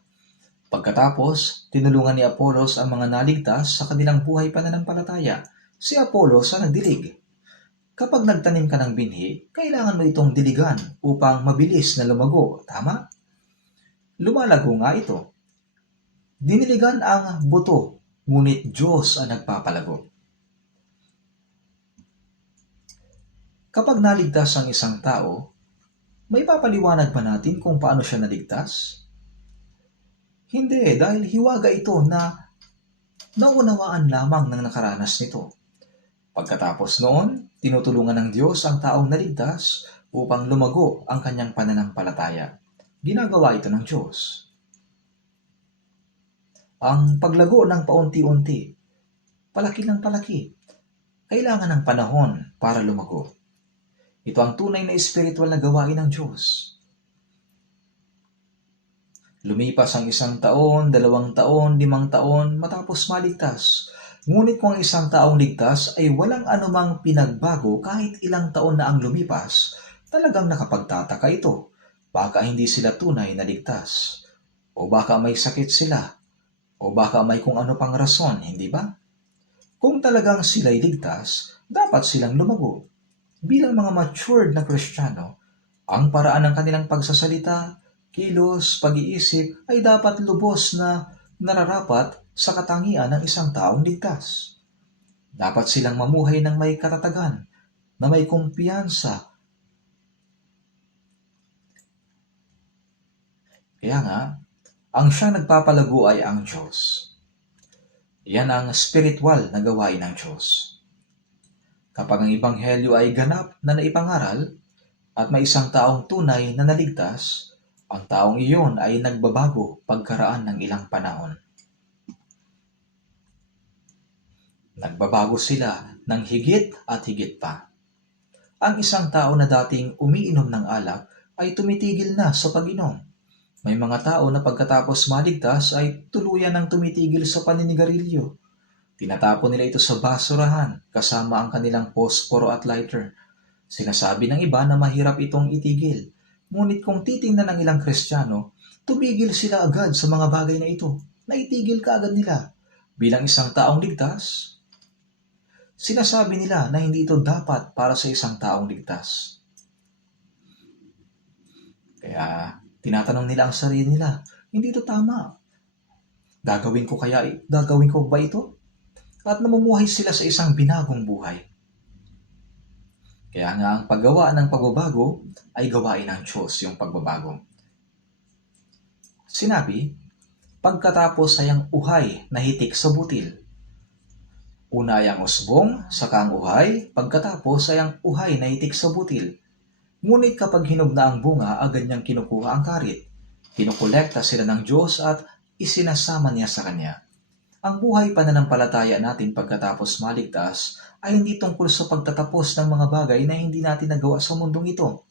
Pagkatapos, tinulungan ni Apollos ang mga naligtas sa kanilang buhay pananampalataya. Si Apollos ang nagdilig. Kapag nagtanim ka ng binhi, kailangan mo itong diligan upang mabilis na lumago, tama? Lumalago nga ito. Diniligan ang buto, ngunit Diyos ang nagpapalago. Kapag naligtas ang isang tao, may papaliwanag ba natin kung paano siya naligtas? Hindi, dahil hiwaga ito na naunawaan lamang ng nakaranas nito. Pagkatapos noon, tinutulungan ng Diyos ang taong naligtas upang lumago ang kanyang pananampalataya. Ginagawa ito ng Diyos. Ang paglago ng paunti-unti, palaki ng palaki, kailangan ng panahon para lumago. Ito ang tunay na espiritual na gawain ng Diyos. Lumipas ang 1 taon, 2 taon, 5 taon, matapos maligtas. Ngunit kung ang isang taong ligtas ay walang anumang pinagbago kahit ilang taon na ang lumipas, talagang nakapagtataka ito. Baka hindi sila tunay na ligtas. O baka may sakit sila. O baka may kung ano pang rason, hindi ba? Kung talagang sila'y ligtas, dapat silang lumago. Bilang mga matured na Kristiyano, ang paraan ng kanilang pagsasalita, kilos, pag-iisip ay dapat lubos na nararapat sa katangian ng isang taong ligtas. Dapat silang mamuhay ng may katatagan, na may kumpiyansa. Kaya nga, ang siyang nagpapalago ay ang Diyos. Yan ang spiritual na gawain ng Diyos. Kapag ang Ebanghelyo ay ganap na naipangaral at may isang taong tunay na naligtas, ang taong iyon ay nagbabago pagkaraan ng ilang panahon. Nagbabago sila ng higit at higit pa. Ang isang tao na dating umiinom ng alak ay tumitigil na sa pag-inom. May mga tao na pagkatapos maligtas ay tuluyan ng tumitigil sa paninigarilyo. Tinatapon nila ito sa basurahan kasama ang kanilang posporo at lighter. Sinasabi ng iba na mahirap itong itigil. Ngunit kung titingnan ng ilang Kristiyano, tumigil sila agad sa mga bagay na ito. Naitigil ka agad nila. Bilang isang taong ligtas, sinasabi nila na hindi ito dapat para sa isang taong ligtas. Kaya tinatanong nila ang sarili nila, hindi ito tama. Gagawin ko ba ito? At namumuhay sila sa isang binagong buhay. Kaya nga ang paggawa ng pagbabago ay gawain ng Diyos, yung pagbabago. Sinabi, pagkatapos ay ang uhay na hitik sa butil. Una ay ang usbong, saka ang uhay, pagkatapos ay ang uhay na hitik sa butil. Ngunit kapag hinog na ang bunga, agad niyang kinukuha ang karit. Kinukolekta sila ng Diyos at isinasama niya sa Kanya. Ang buhay pananampalataya natin pagkatapos maligtas ay hindi tungkol sa pagtatapos ng mga bagay na hindi natin nagawa sa mundong ito.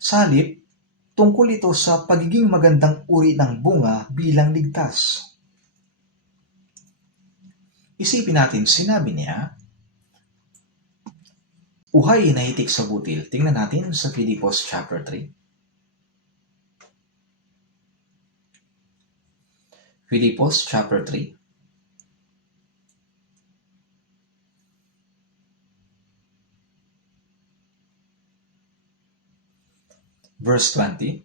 Sa halip, tungkol ito sa pagiging magandang uri ng bunga bilang ligtas. Isipin natin, sinabi niya, uhay na hitik sa butil. Tingnan natin sa Filipos chapter 3. Filipos chapter 3. Verse 20.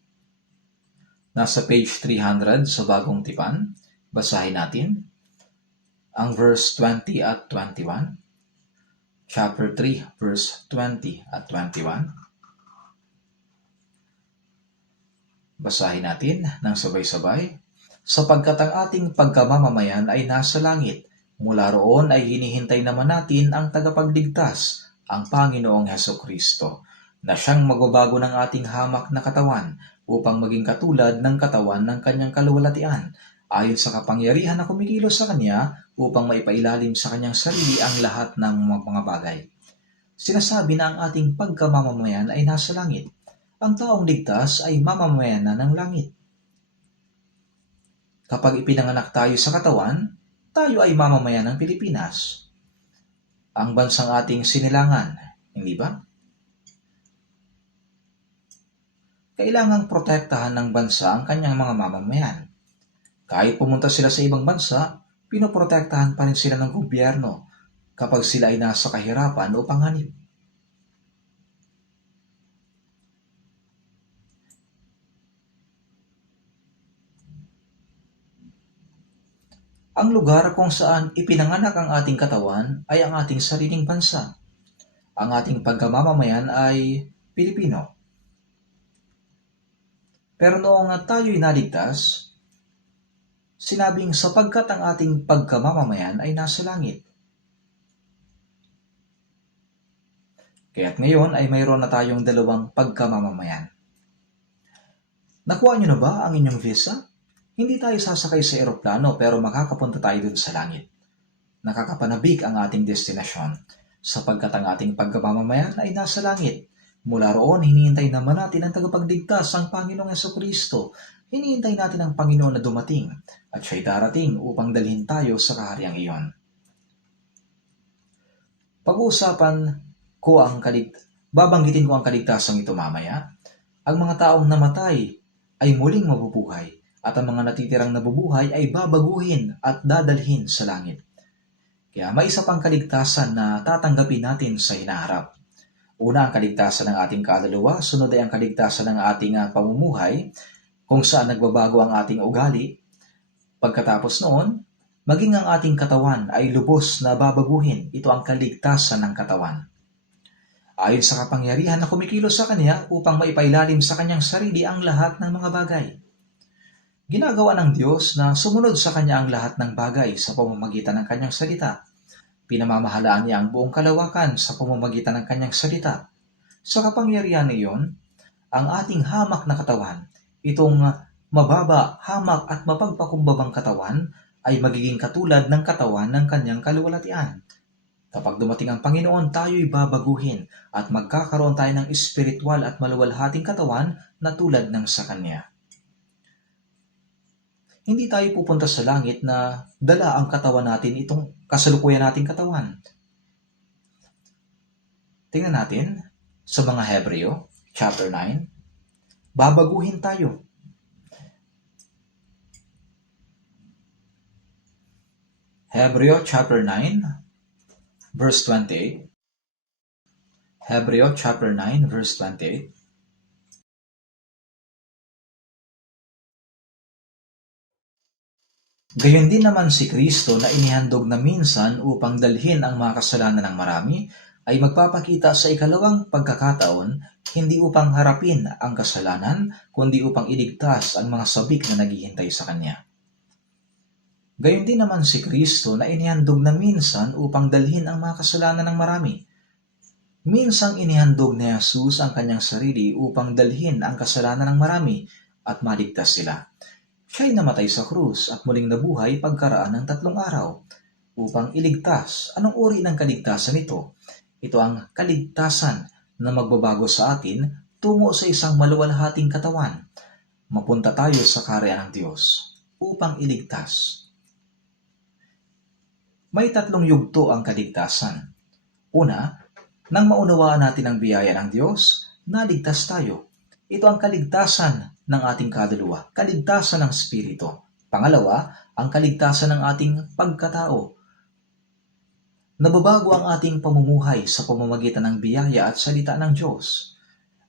Nasa page 300 sa Bagong Tipan. Basahin natin ang verse 20 at 21. Chapter 3, verse 20 at 21. Basahin natin ng sabay-sabay. Sapagkat ang ating pagkamamamayan ay nasa langit, mula roon ay hinihintay naman natin ang tagapagligtas, ang Panginoong Hesukristo, na siyang magbabago ng ating hamak na katawan upang maging katulad ng katawan ng kanyang kaluwalhatian, ayon sa kapangyarihan na kumikilos sa Kanya upang maipailalim sa Kanyang sarili ang lahat ng mga bagay. Sinasabi na ang ating pagkamamamayan ay nasa langit. Ang taong ligtas ay mamamayan na ng langit. Kapag ipinanganak tayo sa katawan, tayo ay mamamayan ng Pilipinas, ang bansang ating sinilangan, hindi ba? Kailangang protektahan ng bansa ang kanyang mga mamamayan. Kahit pumunta sila sa ibang bansa, pinoprotektahan pa rin sila ng gobyerno kapag sila ay nasa kahirapan o panganib. Ang lugar kung saan ipinanganak ang ating katawan ay ang ating sariling bansa. Ang ating pagkamamamayan ay Pilipino. Pero noong tayo'y naligtas, sinabing sapagkat ang ating pagkamamamayan ay nasa langit. Kaya't ngayon ay mayroon na tayong dalawang pagkamamamayan. Nakuha niyo na ba ang inyong visa? Hindi tayo sasakay sa eroplano pero makakapunta tayo dun sa langit. Nakakapanabik ang ating destinasyon sapagkat ang ating pagkamamamayan ay nasa langit. Mula roon, hinihintay naman natin ang tagapagligtas, ang Panginoong Jesucristo. Hinihintay natin ang Panginoon na dumating at siya'y darating upang dalhin tayo sa kahariang iyon. Pag-uusapan ko babanggitin ko ang kaligtasang ito mamaya. Ang mga taong namatay ay muling mabubuhay at ang mga natitirang nabubuhay ay babaguhin at dadalhin sa langit. Kaya may isa pang kaligtasan na tatanggapin natin sa hinaharap. Una, ang kaligtasan ng ating kaluluwa. Sunod ay ang kaligtasan ng ating pamumuhay, kung saan nagbabago ang ating ugali. Pagkatapos noon, maging ang ating katawan ay lubos na babaguhin. Ito ang kaligtasan ng katawan. Ayon sa kapangyarihan na kumikilos sa Kanya upang maipailalim sa Kanyang sarili ang lahat ng mga bagay. Ginagawa ng Diyos na sumunod sa Kanya ang lahat ng bagay sa pamamagitan ng Kanyang salita. Pinamamahalaan niya ang buong kalawakan sa pamamagitan ng Kanyang salita. Sa kapangyarihan na iyon, ang ating hamak na katawan, itong mababa, hamak at mapagpakumbabang katawan, ay magiging katulad ng katawan ng Kanyang kaluwalhatian. Kapag dumating ang Panginoon, tayo'y babaguhin at magkakaroon tayo ng espiritual at maluwalhating katawan na tulad ng sa Kanya. Hindi tayo pupunta sa langit na dala ang katawan natin, itong kasalukuyan nating katawan. Tingnan natin sa mga Hebreo, chapter 9. Babaguhin tayo. Hebreo, chapter 9, verse 28. Hebreo, chapter 9, verse 28. Gayon din naman si Kristo na inihandog na minsan upang dalhin ang mga kasalanan ng marami, ay magpapakita sa ikalawang pagkakataon, hindi upang harapin ang kasalanan, kundi upang iligtas ang mga sabik na naghihintay sa Kanya. Gayon din naman si Kristo na inihandog na minsan upang dalhin ang mga kasalanan ng marami. Minsang inihandog ni Jesus ang Kanyang sarili upang dalhin ang kasalanan ng marami at maligtas sila. Siya'y namatay sa krus at muling nabuhay pagkaraan ng 3 araw upang iligtas. Anong uri ng kaligtasan ito? Ito ang kaligtasan na magbabago sa atin tungo sa isang maluwalhating katawan. Mapunta tayo sa kaharian ng Diyos upang iligtas. May 3 yugto ang kaligtasan. Una, nang maunawaan natin ang biyaya ng Diyos, naligtas tayo. Ito ang kaligtasan ng ating kaluluwa, kaligtasan ng spirito. Pangalawa, ang kaligtasan ng ating pagkatao. Nababago ang ating pamumuhay sa pamamagitan ng biyaya at salita ng Diyos.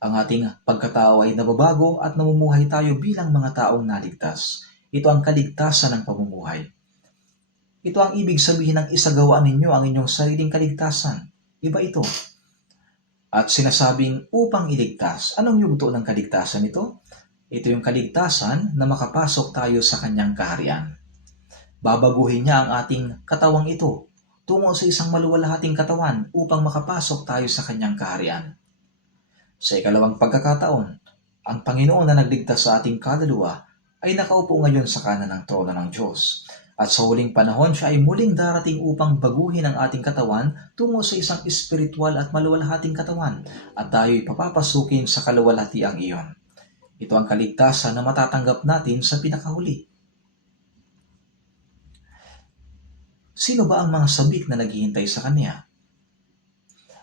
Ang ating pagkatao ay nababago at namumuhay tayo bilang mga taong naligtas. Ito ang kaligtasan ng pamumuhay. Ito ang ibig sabihin ng isagawa ninyo ang inyong sariling kaligtasan. Iba ito. At sinasabing upang iligtas. Anong yugto ng kaligtasan ito? Ito yung kaligtasan na makapasok tayo sa Kanyang kaharian. Babaguhin niya ang ating katawang ito tungo sa isang maluwalhating katawan upang makapasok tayo sa Kanyang kaharian. Sa ikalawang pagkakataon, ang Panginoon na nagligtas sa ating kaluluwa ay nakaupo ngayon sa kanan ng trono ng Diyos. At sa huling panahon siya ay muling darating upang baguhin ang ating katawan tungo sa isang espiritual at maluwalhating katawan at tayo'y papapasukin sa kaluwalhatiang iyon. Ito ang kaligtasan na matatanggap natin sa pinakahuli. Sino ba ang mga sabik na naghihintay sa Kanya?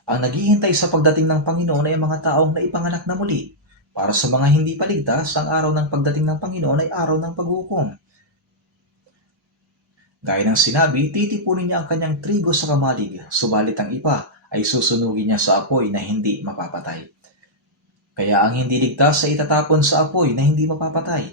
Ang naghihintay sa pagdating ng Panginoon ay ang mga taong naipanganak na muli. Para sa mga hindi paligtas, ang araw ng pagdating ng Panginoon ay araw ng paghukom. Gaya ng sinabi, titipunin niya ang kanyang trigo sa kamalig, subalit ang ipa ay susunugin niya sa apoy na hindi mapapatay. Kaya ang hindi ligtas ay itatapon sa apoy na hindi mapapatay.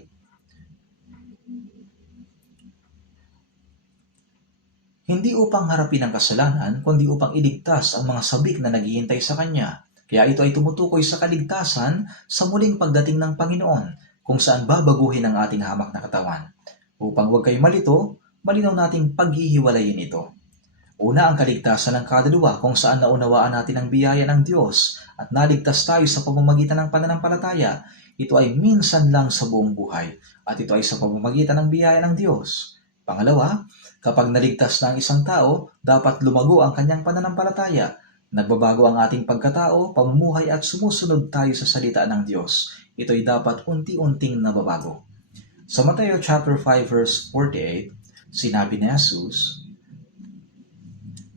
Hindi upang harapin ang kasalanan, kundi upang iligtas ang mga sabik na naghihintay sa Kanya. Kaya ito ay tumutukoy sa kaligtasan sa muling pagdating ng Panginoon, kung saan babaguhin ang ating hamak na katawan. Upang huwag kayo malito, malinaw nating paghihiwalayin ito. Una, ang kaligtasan ng kaluluwa, kung saan naunawaan natin ang biyaya ng Diyos at naligtas tayo sa pamamagitan ng pananampalataya. Ito ay minsan lang sa buong buhay at ito ay sa pamamagitan ng biyaya ng Diyos. Pangalawa, kapag naligtas na ang isang tao, dapat lumago ang kanyang pananampalataya. Nagbabago ang ating pagkatao, pamumuhay at sumusunod tayo sa salita ng Diyos. Ito'y dapat unti-unting nababago. Sa Mateo chapter 5 verse 48, sinabi ni Jesus,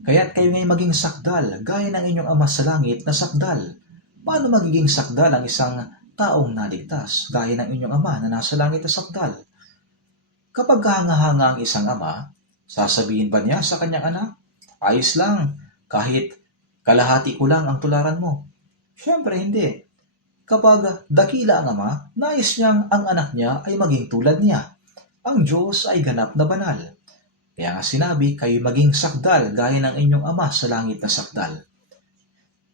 "Kaya't kayo ngayon maging sakdal, gaya ng inyong Ama sa langit na sakdal." Paano magiging sakdal ang isang taong naligtas, gaya ng inyong Ama na nasa langit na sakdal? Kapag kahanga-hanga ang isang ama, sasabihin ba niya sa kanyang anak, "Ayos lang, kahit kalahati ko lang ang tularan mo"? Siyempre hindi. Kapag dakila ang ama, nais niyang ang anak niya ay maging tulad niya. Ang Diyos ay ganap na banal. Kaya nga sinabi, kayo maging sakdal gaya ng inyong Ama sa langit na sakdal.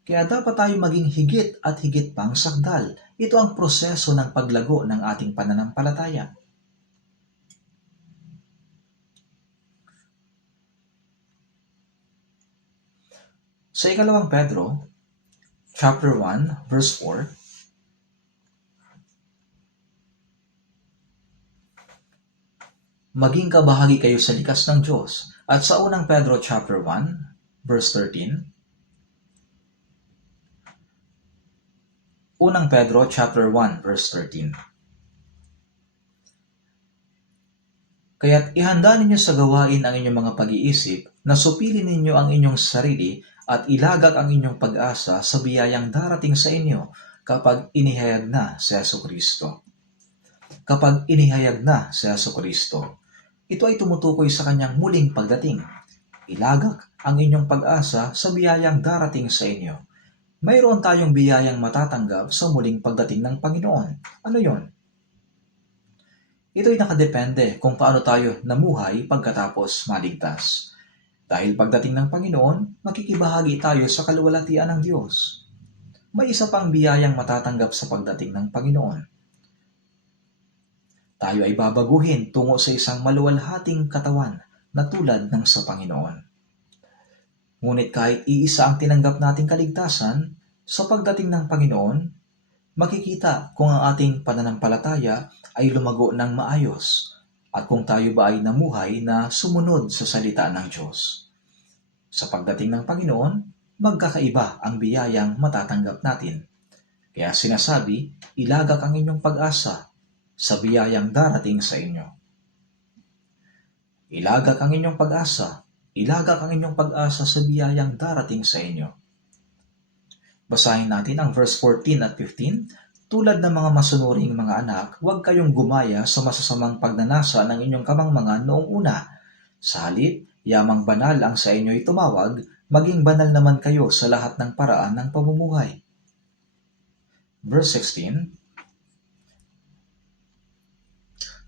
Kaya dapat tayo maging higit at higit pang sakdal. Ito ang proseso ng paglago ng ating pananampalataya. Sa ikalawang Pedro, chapter 1, verse 4, maging kabahagi kayo sa likas ng Diyos. At sa unang Pedro chapter 1, verse 13, unang Pedro chapter 1, verse 13, kaya't ihanda ninyo sa gawain ang inyong mga pag-iisip, na supilin ninyo ang inyong sarili at ilagak ang inyong pag-asa sa biyayang darating sa inyo kapag inihayag na si Jesucristo. Kapag inihayag na si Jesucristo, ito ay tumutukoy sa kanyang muling pagdating. Ilagak ang inyong pag-asa sa biyayang darating sa inyo. Mayroon tayong biyayang matatanggap sa muling pagdating ng Panginoon. Ano yon? Ito'y nakadepende kung paano tayo namuhay pagkatapos maligtas. Dahil pagdating ng Panginoon, makikibahagi tayo sa kaluwalhatian ng Diyos. May isa pang biyayang matatanggap sa pagdating ng Panginoon. Tayo ay babaguhin tungo sa isang maluwalhating katawan na tulad ng sa Panginoon. Ngunit kahit iisa ang tinanggap nating kaligtasan, sa pagdating ng Panginoon, makikita kung ang ating pananampalataya ay lumago ng maayos at kung tayo ba ay namuhay na sumunod sa salita ng Diyos. Sa pagdating ng Panginoon, magkakaiba ang biyayang matatanggap natin. Kaya sinasabi, ilagak ang inyong pag-asa sa biyayang darating sa inyo. Ilagak ang inyong pag-asa. Ilagak ang inyong pag-asa sa biyayang darating sa inyo. Basahin natin ang verse 14 at 15. Tulad ng mga masunuring mga anak, huwag kayong gumaya sa masasamang pagnanasa ng inyong kamangmangan noong una. Sa halip, yamang banal ang sa inyo'y tumawag, maging banal naman kayo sa lahat ng paraan ng pamumuhay. Verse 16,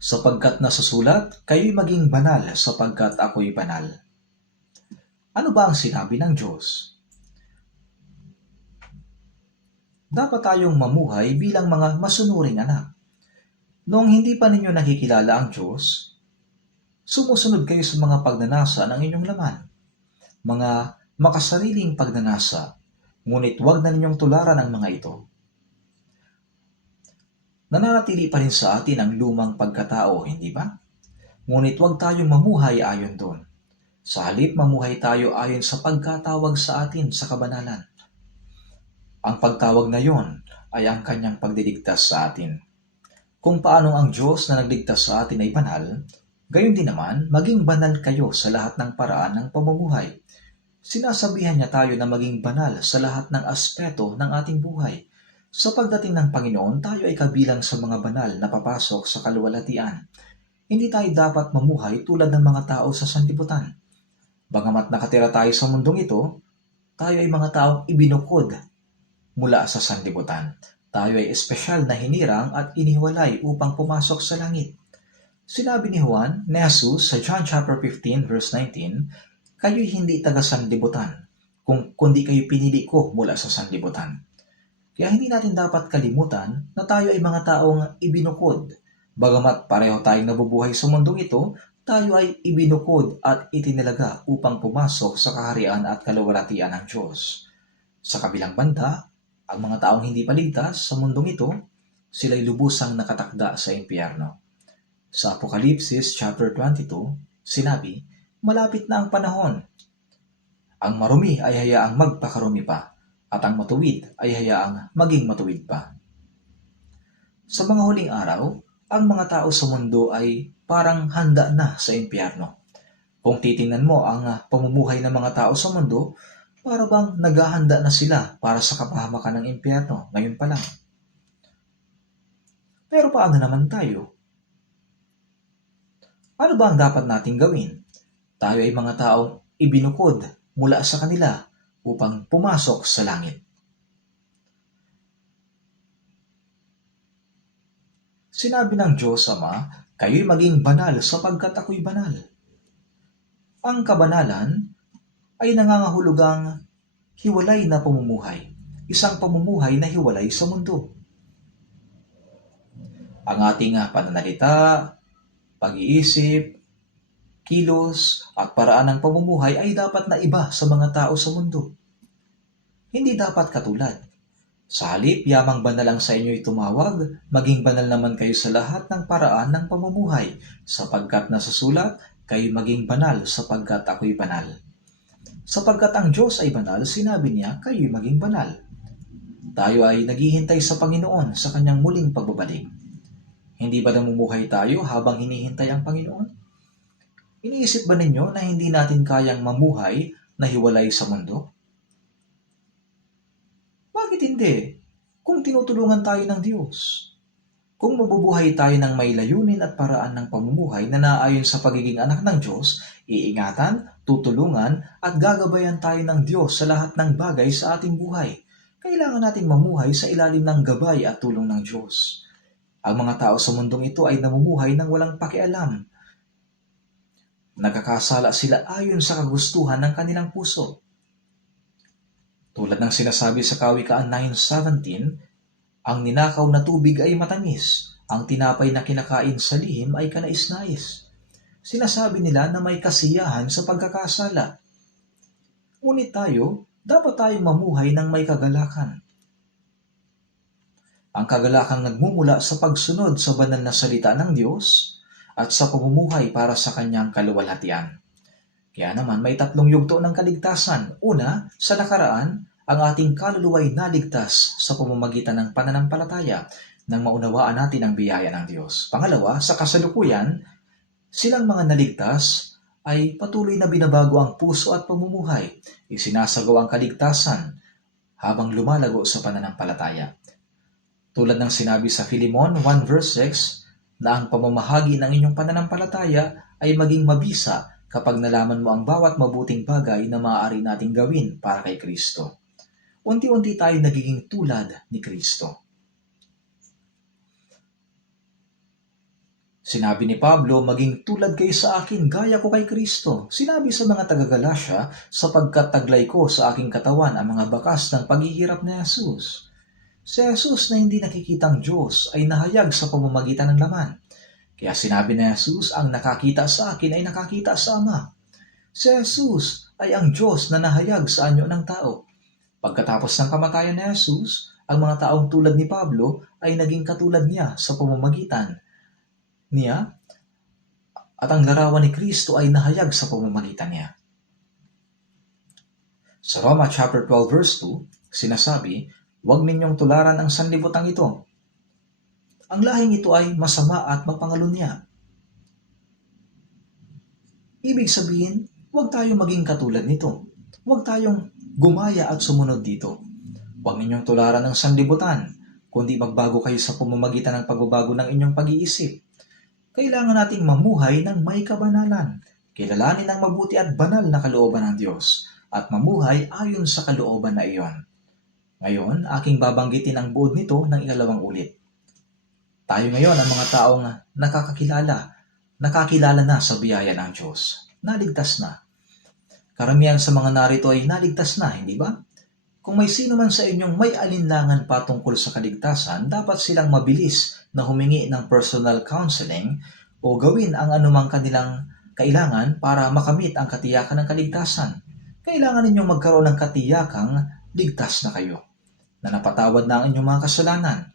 sapagkat nasusulat, kayo'y maging banal sapagkat ako'y banal. Ano ba ang sinabi ng Diyos? Dapat tayong mamuhay bilang mga masunuring anak. Noong hindi pa ninyo nakikilala ang Diyos, sumusunod kayo sa mga pagnanasa ng inyong laman. Mga makasariling pagnanasa, ngunit huwag na ninyong tularan ang mga ito. Nananatili pa rin sa atin ang lumang pagkatao, hindi ba? Ngunit huwag tayong mamuhay ayon doon. Sa halip, mamuhay tayo ayon sa pagkatawag sa atin sa kabanalan. Ang pagtawag na yon ay ang kanyang pagdiligtas sa atin. Kung paano ang Diyos na nagligtas sa atin ay banal, gayon din naman, maging banal kayo sa lahat ng paraan ng pamumuhay. Sinasabihan niya tayo na maging banal sa lahat ng aspeto ng ating buhay. Sa pagdating ng Panginoon, tayo ay kabilang sa mga banal na papasok sa kaluwalhatian. Hindi tayo dapat mamuhay tulad ng mga tao sa sanlibutan. Bagamat nakatira tayo sa mundong ito, tayo ay mga taong ibinukod mula sa sanlibutan. Tayo ay espesyal na hinirang at iniwalay upang pumasok sa langit. Sinabi ni Juan na Jesus sa John chapter 15 verse 19, kayo'y hindi taga sanlibutan, kundi kayo pinili ko mula sa sanlibutan. Kaya hindi natin dapat kalimutan na tayo ay mga taong ibinukod. Bagamat pareho tayong nabubuhay sa mundong ito, tayo ay ibinukod at itinalaga upang pumasok sa kaharian at kaluwalhatian ng Diyos. Sa kabilang banda, ang mga taong hindi paligtas sa mundong ito, sila'y lubusang nakatakda sa impyerno. Sa Apokalipsis chapter 22, sinabi, malapit na ang panahon. Ang marumi ay hayaang magpakarumi pa, at ang matuwid ay hayaang maging matuwid pa. Sa mga huling araw, ang mga tao sa mundo ay parang handa na sa impyerno. Kung titingnan mo ang pamumuhay ng mga tao sa mundo, para bang naghahanda na sila para sa kapahamakan ng impyerno ngayon pa lang. Pero paano naman tayo? Ano ba ang dapat nating gawin? Tayo ay mga taong ibinukod mula sa kanila upang pumasok sa langit. Sinabi ng Diyos Ama, kayo'y maging banal sapagkat ako'y banal. Ang kabanalan ay nangangahulugang hiwalay na pamumuhay, isang pamumuhay na hiwalay sa mundo. Ang ating pananalita, pag-iisip, kilos at paraan ng pamumuhay ay dapat na iba sa mga tao sa mundo. Hindi dapat katulad. Sa halip, yamang banal lang sa inyo'y tumawag, maging banal naman kayo sa lahat ng paraan ng pamumuhay, sapagkat nasasulat, kayo maging banal sapagkat ako'y banal. Sapagkat ang Diyos ay banal, sinabi niya, kayo'y maging banal. Tayo ay naghihintay sa Panginoon sa kanyang muling pagbabalik. Hindi ba namumuhay tayo habang hinihintay ang Panginoon? Iniisip ba ninyo na hindi natin kayang mamuhay na hiwalay sa mundo? Bakit hindi? Kung tinutulungan tayo ng Diyos. Kung mabubuhay tayo ng may layunin at paraan ng pamumuhay na naayon sa pagiging anak ng Diyos, iingatan, tutulungan at gagabayan tayo ng Diyos sa lahat ng bagay sa ating buhay. Kailangan nating mamuhay sa ilalim ng gabay at tulong ng Diyos. Ang mga tao sa mundong ito ay namumuhay ng walang pakialam. Nagkakasala sila ayon sa kagustuhan ng kanilang puso. Tulad ng sinasabi sa Kawikaan 9:17, ang ninakaw na tubig ay matamis, ang tinapay na kinakain sa lihim ay kanais-nais. Sinasabi nila na may kasiyahan sa pagkakasala. Ngunit tayo, dapat tayong mamuhay ng may kagalakan. Ang kagalakang nagmumula sa pagsunod sa banal na salita ng Diyos at sa pamumuhay para sa kanyang kaluwalhatian. Kaya naman may tatlong yugto ng kaligtasan. Una, sa nakaraan, ang ating kaluluwa'y naligtas sa pamamagitan ng pananampalataya nang maunawaan natin ang biyaya ng Diyos. Pangalawa, sa kasalukuyan, silang mga naligtas ay patuloy na binabago ang puso at pamumuhay. Isinasagawa ang kaligtasan habang lumalago sa pananampalataya. Tulad ng sinabi sa Philemon 1 verse 6, na ang pamamahagi ng inyong pananampalataya ay maging mabisa kapag nalaman mo ang bawat mabuting bagay na maaari nating gawin para kay Kristo. Unti-unti tayo nagiging tulad ni Kristo. Sinabi ni Pablo, maging tulad kayo sa akin, gaya ko kay Kristo. Sinabi sa mga taga-Galasya, sapagkat taglay ko sa aking katawan ang mga bakas ng paghihirap na Jesus. Si Jesus na hindi nakikitang Diyos ay nahayag sa pamamagitan ng laman. Kaya sinabi ni Jesus, ang nakakita sa akin ay nakakita sa Ama. Si Jesus ay ang Diyos na nahayag sa anyo ng tao. Pagkatapos ng kamatayan ni Jesus, Ang mga taong tulad ni Pablo ay naging katulad niya sa pamamagitan niya at ang larawan ni Kristo ay nahayag sa pamamagitan niya. Sa Roma chapter 12 verse 2, sinasabi, "Huwag ninyong tularan ang sanlibutan ito. Ang lahing ito ay masama at mapangalunya." Ibig sabihin, huwag tayong maging katulad nito. Huwag tayong gumaya at sumunod dito. Huwag ninyong tularan ng sanlibutan, kundi magbago kayo sa pamamagitan ng pagbabago ng inyong pag-iisip. Kailangan nating mamuhay ng may kabanalan, kilalanin ang mabuti at banal na kalooban ng Diyos, at mamuhay ayon sa kalooban na iyon. Ngayon, aking babanggitin ang buod nito ng ikalawang ulit. Tayo ngayon ang mga taong nakakilala na sa biyaya ng Diyos. Naligtas na. Karamihan sa mga narito ay naligtas na, hindi ba? Kung may sino man sa inyong may alinlangan patungkol sa kaligtasan, dapat silang mabilis na humingi ng personal counseling o gawin ang anumang kanilang kailangan para makamit ang katiyakan ng kaligtasan. Kailangan ninyong magkaroon ng katiyakang ligtas na kayo, na napatawad na ang inyong mga kasalanan.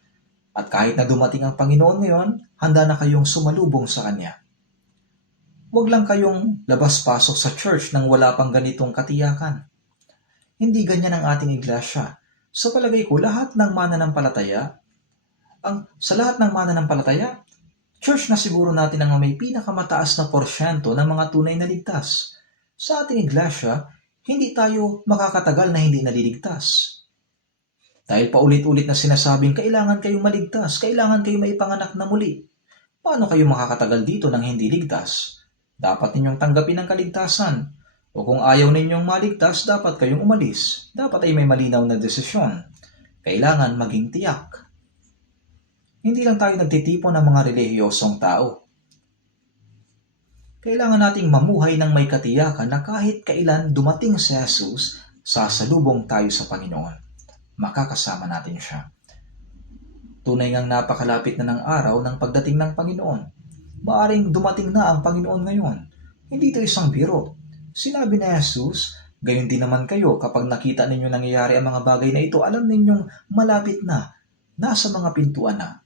At kahit na dumating ang Panginoon ngayon, handa na kayong sumalubong sa Kanya. Huwag lang kayong labas-pasok sa church nang wala pang ganitong katiyakan. Hindi ganyan ang ating iglesia. Sa palagay ko, sa lahat ng mananampalataya, church na siguro natin ang may pinakamataas na porsyento ng mga tunay na ligtas. Sa ating iglesia, hindi tayo makakatagal na hindi naliligtas. Dahil paulit-ulit na sinasabing kailangan kayong maligtas, kailangan kayong maipanganak na muli. Paano kayo makakatagal dito nang hindi ligtas? Dapat ninyong tanggapin ang kaligtasan. O kung ayaw ninyong maligtas, dapat kayong umalis. Dapat ay may malinaw na desisyon. Kailangan maging tiyak. Hindi lang tayo nagtitipon ng mga relihiyosong tao. Kailangan nating mamuhay ng may katiyakan na kahit kailan dumating si Jesus, sasalubong tayo sa Panginoon. Makakasama natin siya. Tunay ngang napakalapit na ng araw ng pagdating ng Panginoon. Maaring dumating na ang Panginoon ngayon. Hindi ito isang biro. Sinabi ni Jesus, gayon din naman kayo kapag nakita ninyo nangyayari ang mga bagay na ito, alam ninyong malapit na, nasa mga pintuan na.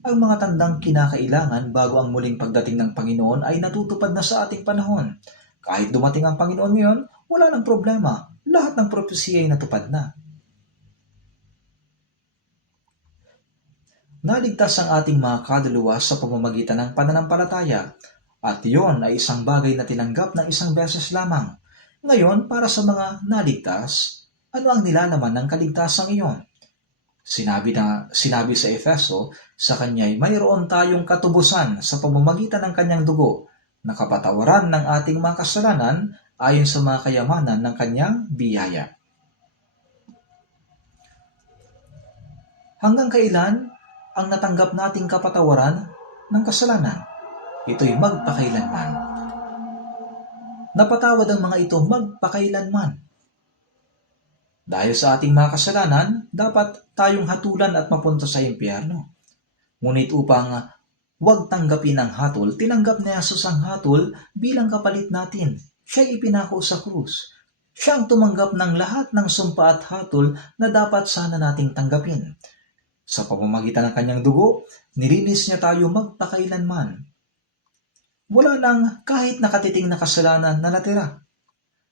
Ang mga tandang kinakailangan bago ang muling pagdating ng Panginoon ay natutupad na sa ating panahon. Kahit dumating ang Panginoon ngayon, wala nang problema. Lahat ng propesya ay natupad na. Naligtas ang ating mga kaluluwa sa pamamagitan ng pananampalataya, at iyon ay isang bagay na tinanggap ng isang beses lamang. Ngayon, para sa mga naligtas, ano ang nilalaman ng kaligtasang iyon? Sinabi sa Efeso, sa kanya'y mayroon tayong katubusan sa pamamagitan ng kanyang dugo, na kapatawaran ng ating mga kasalanan ayon sa mga kayamanan ng kanyang biyaya. Hanggang kailan ang natanggap nating kapatawaran ng kasalanan? Ito'y magpakailanman. Napatawad ang mga ito magpakailanman. Dahil sa ating mga kasalanan, dapat tayong hatulan at mapunta sa impyerno. Ngunit upang huwag tanggapin ang hatol, tinanggap ni Jesus ang hatol bilang kapalit natin. Siya'y ipinako sa krus. Siya ang tumanggap ng lahat ng sumpa at hatol na dapat sana nating tanggapin. Sa pamamagitan ng kanyang dugo, nilinis niya tayo magpakailanman. Wala nang kahit nakatiting na kasalanan na natira.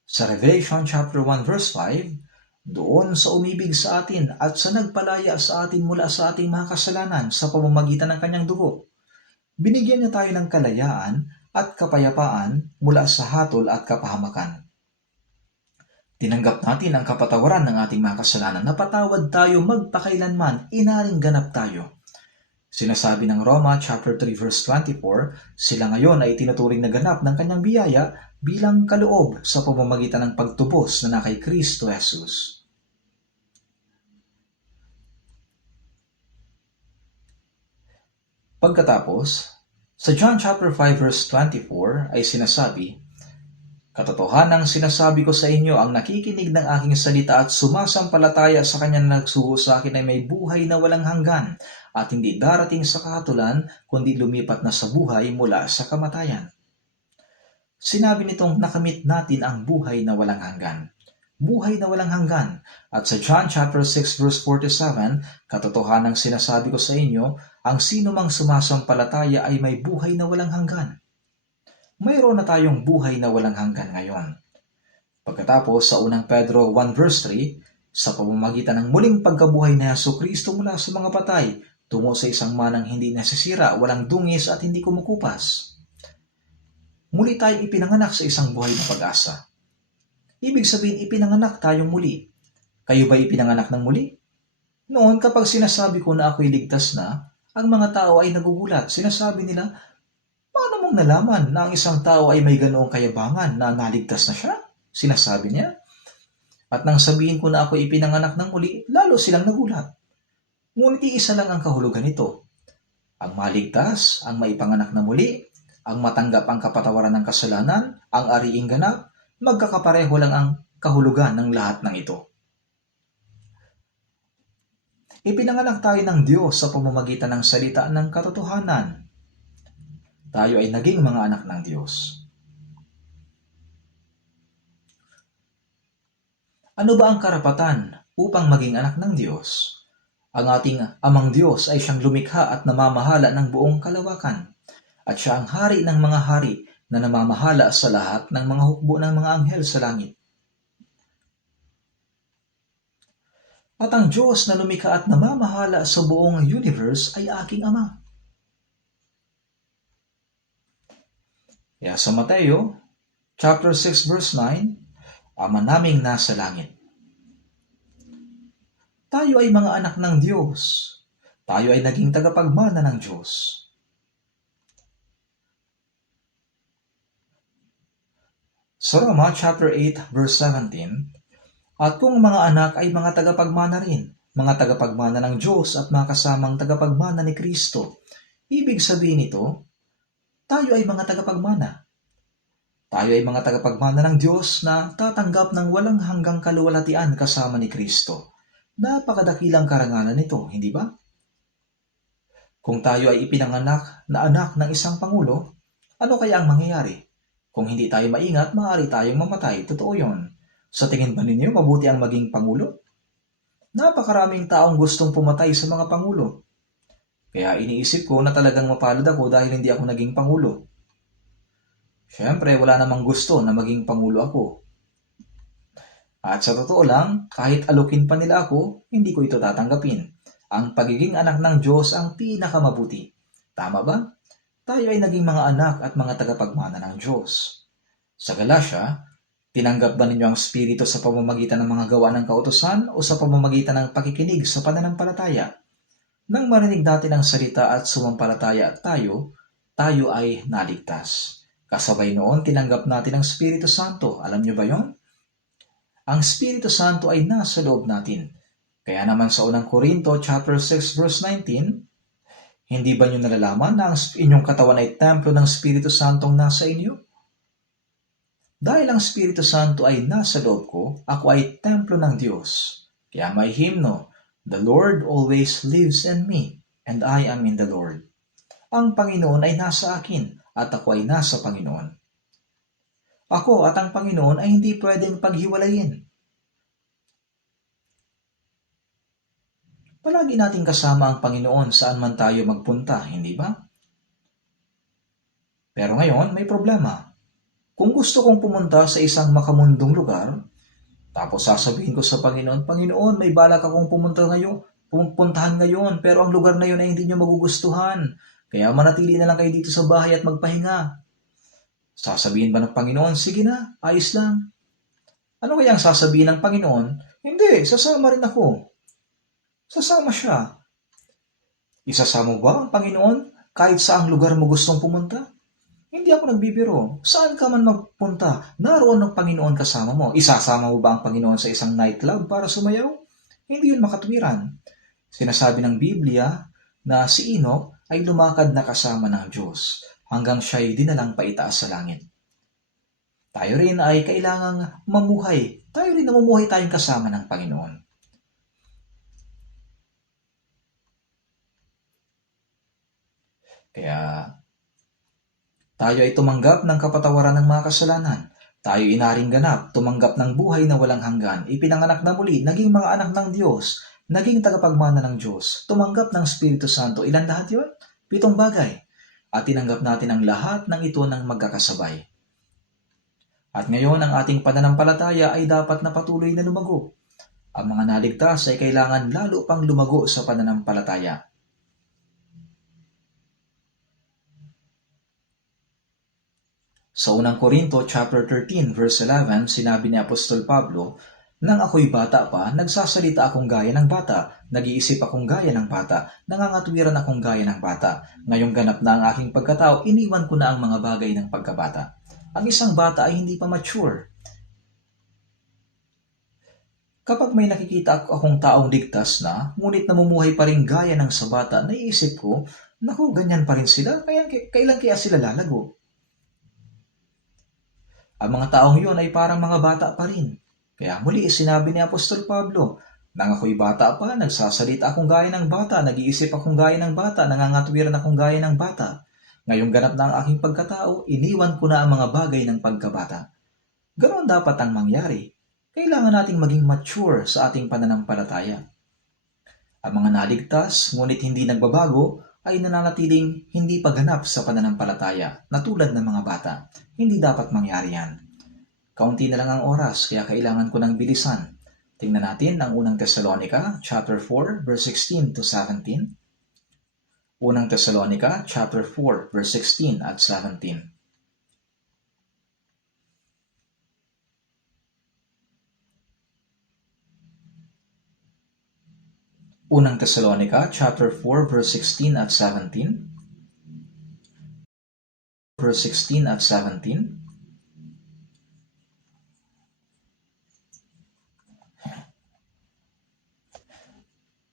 Sa Revelation chapter 1 verse 5, doon sa umibig sa atin at sa nagpalaya sa atin mula sa ating mga kasalanan sa pamamagitan ng kanyang dugo, binigyan niya tayo ng kalayaan at kapayapaan mula sa hatol at kapahamakan. Tinanggap natin ang kapatawaran ng ating mga kasalanan. Napatawad tayo magpakailanman, inaring ganap tayo. Sinasabi ng Roma chapter 3 verse 24, sila ngayon ay tinuturing na ganap ng kanyang biyaya bilang kaloob sa pamamagitan ng pagtubos na kay Kristo Jesus. Pagkatapos, sa John chapter 5 verse 24 ay sinasabi, katotohanang sinasabi ko sa inyo, ang nakikinig ng aking salita at sumasampalataya sa kanya na nagsugo sa akin ay may buhay na walang hanggan at hindi darating sa kahatulan kundi lumipat na sa buhay mula sa kamatayan. Sinabi nitong nakamit natin ang buhay na walang hanggan. buhay na walang hanggan. At sa John chapter 6 verse 47, katotohanang sinasabi ko sa inyo, ang sino mang sumasampalataya ay may buhay na walang hanggan. Mayroon na tayong buhay na walang hanggan ngayon. Pagkatapos sa unang Pedro 1 verse 3, sa pamamagitan ng muling pagkabuhay na Jesucristo mula sa mga patay, tungo sa isang manang hindi nasisira, walang dungis at hindi kumukupas. Muli tayong ipinanganak sa isang buhay na pag-asa. Ibig sabihin, ipinanganak tayong muli. Kayo ba ipinanganak ng muli? Noon, kapag sinasabi ko na ako'y ligtas na, ang mga tao ay nagugulat. Sinasabi nila, paano mong nalaman na ang isang tao ay may ganoong kayabangan na naligtas na siya? Sinasabi niya. At nang sabihin ko na ako ipinanganak ng muli, lalo silang nagulat. Ngunit iisa lang ang kahulugan nito. Ang maligtas, ang maipanganak na muli, ang matanggap ang kapatawaran ng kasalanan, ang ariing ganap, magkakapareho lang ang kahulugan ng lahat ng ito. Ipinanganak tayo ng Diyos sa pamamagitan ng salita ng katotohanan. Tayo ay naging mga anak ng Diyos. Ano ba ang karapatan upang maging anak ng Diyos? Ang ating amang Diyos ay siyang lumikha at namamahala ng buong kalawakan. At siya ang hari ng mga hari na namamahala sa lahat ng mga hukbo ng mga anghel sa langit. At ang Diyos na lumikha at namamahala sa buong universe ay aking Ama. Kaya sa Mateo, chapter 6 verse 9, Ama naming nasa langit. Tayo ay mga anak ng Diyos. Tayo ay naging tagapagmana ng Diyos. Sa Roma chapter 8 verse 17, at kung mga anak ay mga tagapagmana rin, mga tagapagmana ng Diyos at mga kasamang tagapagmana ni Kristo, ibig sabihin nito, tayo ay mga tagapagmana. Tayo ay mga tagapagmana ng Diyos na tatanggap ng walang hanggang kaluwalhatian kasama ni Kristo. Napakadakilang karangalan nito, hindi ba? Kung tayo ay ipinanganak na anak ng isang pangulo, ano kaya ang mangyayari? Kung hindi tayo maingat, maaari tayong mamatay. Totoo yon. Sa tingin ba ninyo, mabuti ang maging pangulo? Napakaraming taong gustong pumatay sa mga pangulo. Kaya iniisip ko na talagang mapalad ako dahil hindi ako naging pangulo. Siyempre, wala namang gusto na maging pangulo ako. At sa totoo lang, kahit alukin pa nila ako, hindi ko ito tatanggapin. Ang pagiging anak ng Diyos ang pinakamabuti. Tama ba? Tayo ay naging mga anak at mga tagapagmana ng Diyos. Sa Galatia, tinanggap ba ninyo ang Espiritu sa pamamagitan ng mga gawa ng kautusan o sa pamamagitan ng pakikinig sa pananampalataya? Nang marinig natin ang salita at sumampalataya tayo ay naligtas. Kasabay noon, tinanggap natin ang Espiritu Santo. Alam niyo ba yon? Ang Espiritu Santo ay nasa loob natin. Kaya naman sa unang Korinto chapter 6 verse 19, hindi ba niyo nalalaman na ang inyong katawan ay templo ng Espiritu Santong nasa inyo? Dahil ang Espiritu Santo ay nasa loob ko, ako ay templo ng Diyos. Kaya may hymno, The Lord always lives in me, and I am in the Lord. Ang Panginoon ay nasa akin, at ako ay nasa Panginoon. Ako at ang Panginoon ay hindi pwedeng paghiwalayin. Palagi nating kasama ang Panginoon saan man tayo magpunta, hindi ba? Pero ngayon, may problema. Kung gusto kong pumunta sa isang makamundong lugar, tapos sasabihin ko sa Panginoon, Panginoon, may balak akong pumuntahan ngayon, pero ang lugar na yun ay hindi nyo magugustuhan. Kaya manatili na lang kayo dito sa bahay at magpahinga. Sasabihin ba ng Panginoon, sige na, ayos lang. Ano kaya ang sasabihin ng Panginoon? Hindi, sasama rin ako. Sasama siya. Isasama ba ang Panginoon kahit saang lugar mo gustong pumunta? Hindi ako nagbibiro. Saan ka man magpunta, naroon ang Panginoon kasama mo. Isasama mo ba ang Panginoon sa isang nightclub para sumayaw? Hindi yun makatwiran. Sinasabi ng Biblia na si Enoch ay lumakad na kasama ng Diyos hanggang siya'y dinalang paitaas sa langit. Tayo rin ay kailangang mamuhay. Tayo rin namumuhay tayong kasama ng Panginoon. Kaya tayo ay tumanggap ng kapatawaran ng mga kasalanan. Tayo inaring ganap, tumanggap ng buhay na walang hanggan, ipinanganak na muli, naging mga anak ng Diyos, naging tagapagmana ng Diyos, tumanggap ng Espiritu Santo. Ilan lahat yun? 7 bagay. At tinanggap natin ang lahat ng ito ng magkakasabay. At ngayon, ang ating pananampalataya ay dapat na patuloy na lumago. Ang mga naligtas ay kailangan lalo pang lumago sa pananampalataya. Sa unang Korinto chapter 13 verse 11, sinabi ni Apostol Pablo, "Nang ako'y bata pa, nagsasalita akong gaya ng bata, nag-iisip akong gaya ng bata, nangangatwiran akong gaya ng bata. Ngayong ganap na ang aking pagkatao, iniwan ko na ang mga bagay ng pagkabata." Ang isang bata ay hindi pa mature. Kapag may nakikita akong taong ligtas na, ngunit namumuhay pa rin gaya ng sa bata, naiisip ko, naku, ganyan pa rin sila, kailan kaya sila lalago? Ang mga taong yun ay parang mga bata pa rin. Kaya muli sinabi ni Apostol Pablo, "Nang ako'y bata pa, nagsasalita akong gaya ng bata, nag-iisip akong gaya ng bata, nangangatwiran akong gaya ng bata. Ngayong ganap na ang aking pagkatao, iniwan ko na ang mga bagay ng pagkabata." Ganon dapat ang mangyari. Kailangan nating maging mature sa ating pananampalataya. Ang mga naligtas, ngunit hindi nagbabago, ay nananatiling hindi pagganap sa pananampalataya na tulad ng mga bata. Hindi dapat mangyari yan. Kaunti na lang ang oras, kaya kailangan ko ng bilisan. Tingnan natin ang unang Tesalonica, chapter 4, verse 16 to 17. Unang Tesalonica, chapter 4, verse 16 at 17. Unang Tesalonica, chapter 4, verse 16 at 17. Verse 16 at 17.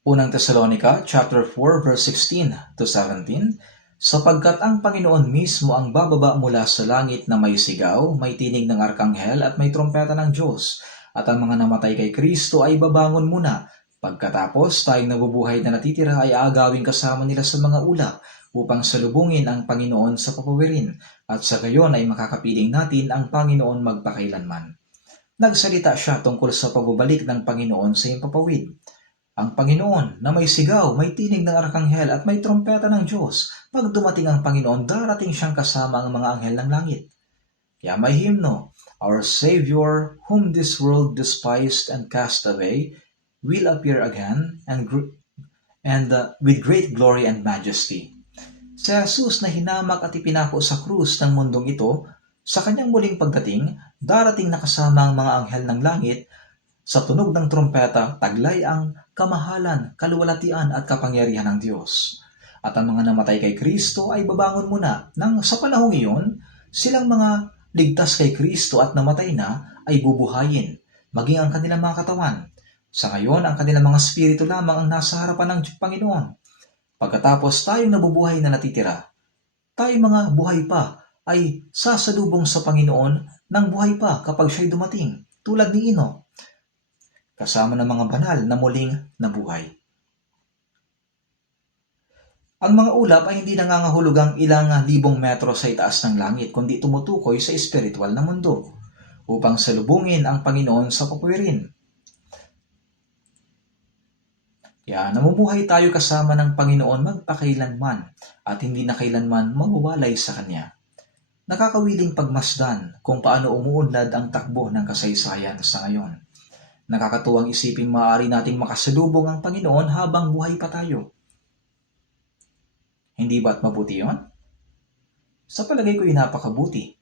Unang Tesalonica, chapter 4, verse 16 to 17. "Sapagkat ang Panginoon mismo ang bababa mula sa langit na may sigaw, may tinig ng arkanghel at may trompeta ng Diyos, at ang mga namatay kay Kristo ay babangon muna. Pagkatapos, tayong nabubuhay na natitira ay aagawin kasama nila sa mga ulap upang salubungin ang Panginoon sa papawirin, at sa gayon ay makakapiling natin ang Panginoon magpakailanman." Nagsalita siya tungkol sa pagbabalik ng Panginoon sa impapawid. Ang Panginoon na may sigaw, may tinig ng arkanghel at may trompeta ng Diyos. Pag dumating ang Panginoon, darating siyang kasama ang mga anghel ng langit. Kaya may himno, "Our Savior, whom this world despised and cast away, will appear again and with great glory and majesty." Si Jesus na hinamak at ipinako sa krus ng mundong ito, sa kanyang muling pagdating, darating na kasama ang mga anghel ng langit. Sa tunog ng trompeta, taglay ang kamahalan, kaluwalhatian at kapangyarihan ng Diyos. At ang mga namatay kay Kristo ay babangon muna. Nang sa panahong iyon, silang mga ligtas kay Kristo at namatay na ay bubuhayin, maging ang kanilang mga katawan. Sa ngayon, ang kanilang mga spirito lamang ang nasa harapan ng Panginoon. Pagkatapos tayong nabubuhay na natitira, tayong mga buhay pa ay sasalubong sa Panginoon ng buhay pa kapag siya'y dumating, tulad ni Enoch, kasama ng mga banal na muling nabuhay. Ang mga ulap ay hindi nangangahulugang ilang libong metro sa itaas ng langit, kundi tumutukoy sa espiritual na mundo upang salubungin ang Panginoon sa papawirin. Kaya namumuhay tayo kasama ng Panginoon magpakailanman at hindi na kailanman mawawalay sa Kanya. Nakakawiling pagmasdan kung paano umuunlad ang takbo ng kasaysayan sa ngayon. Nakakatuwang isiping maaari nating makasalubong ang Panginoon habang buhay pa tayo. Hindi ba't mabuti yun? Sa palagay ko'y napakabuti.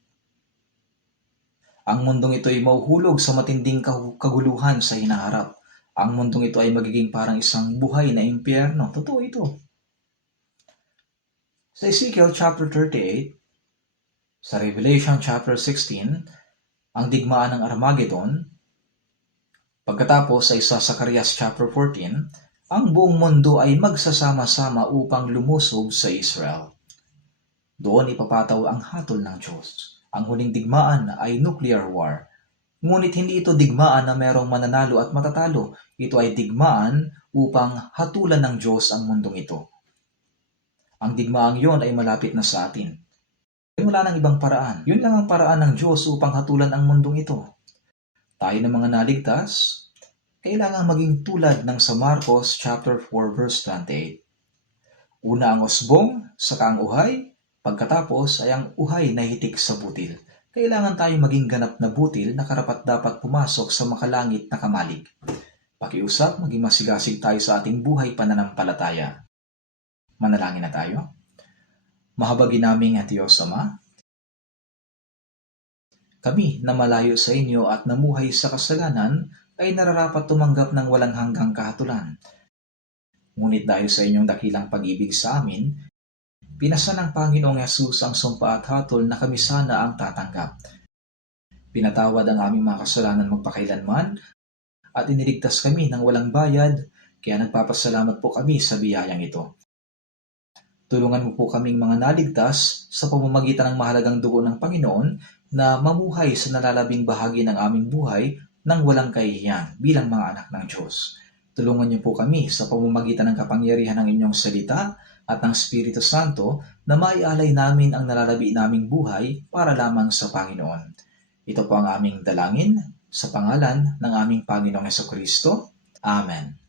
Ang mundong ito ay mauhulog sa matinding kaguluhan sa hinaharap. Ang mundong ito ay magiging parang isang buhay na impyerno. Totoo ito. Sa Ezekiel chapter 38, sa Revelation chapter 16, ang digmaan ng Armageddon. Pagkatapos ay sa Zacarias chapter 14, ang buong mundo ay magsasama-sama upang lumusog sa Israel. Doon ipapataw ang hatol ng Diyos. Ang huling digmaan ay nuclear war. Ngunit hindi ito digmaan na merong mananalo at matatalo. Ito ay digmaan upang hatulan ng Diyos ang mundong ito. Ang digmaang yon ay malapit na sa atin. Wala nang ibang paraan. Yun lang ang paraan ng Diyos upang hatulan ang mundong ito. Tayo ng mga naligtas, kailangan maging tulad ng sa Marcos chapter 4 verse 28. Una ang usbong, saka ang uhay, pagkatapos ay ang uhay na hitik sa butil. Kailangan tayo maging ganap na butil na karapat-dapat pumasok sa makalangit na kamalig. Pakiusap, maging masigasig tayo sa ating buhay pananampalataya. Manalangin na tayo. Mahabagin naming Diyos Ama, kami na malayo sa inyo at namuhay sa kasalanan ay nararapat tumanggap ng walang hanggang kahatulan. Ngunit dahil sa inyong dakilang pag-ibig sa amin, pinasa ng Panginoong Hesus ang sumpa at hatol na kami sana ang tatanggap. Pinatawad ang aming mga kasalanan magpakailanman at iniligtas kami ng walang bayad, kaya nagpapasalamat po kami sa biyayang ito. Tulungan mo po kaming mga naligtas sa pamamagitan ng mahalagang dugo ng Panginoon na mamuhay sa nalalabing bahagi ng aming buhay nang walang kahihiyan bilang mga anak ng Diyos. Tulungan niyo po kami sa pamamagitan ng kapangyarihan ng inyong salita at ng Espiritu Santo na maialay namin ang nalalabi naming buhay para lamang sa Panginoon. Ito po ang aming dalangin sa pangalan ng aming Panginoong Hesukristo. Amen.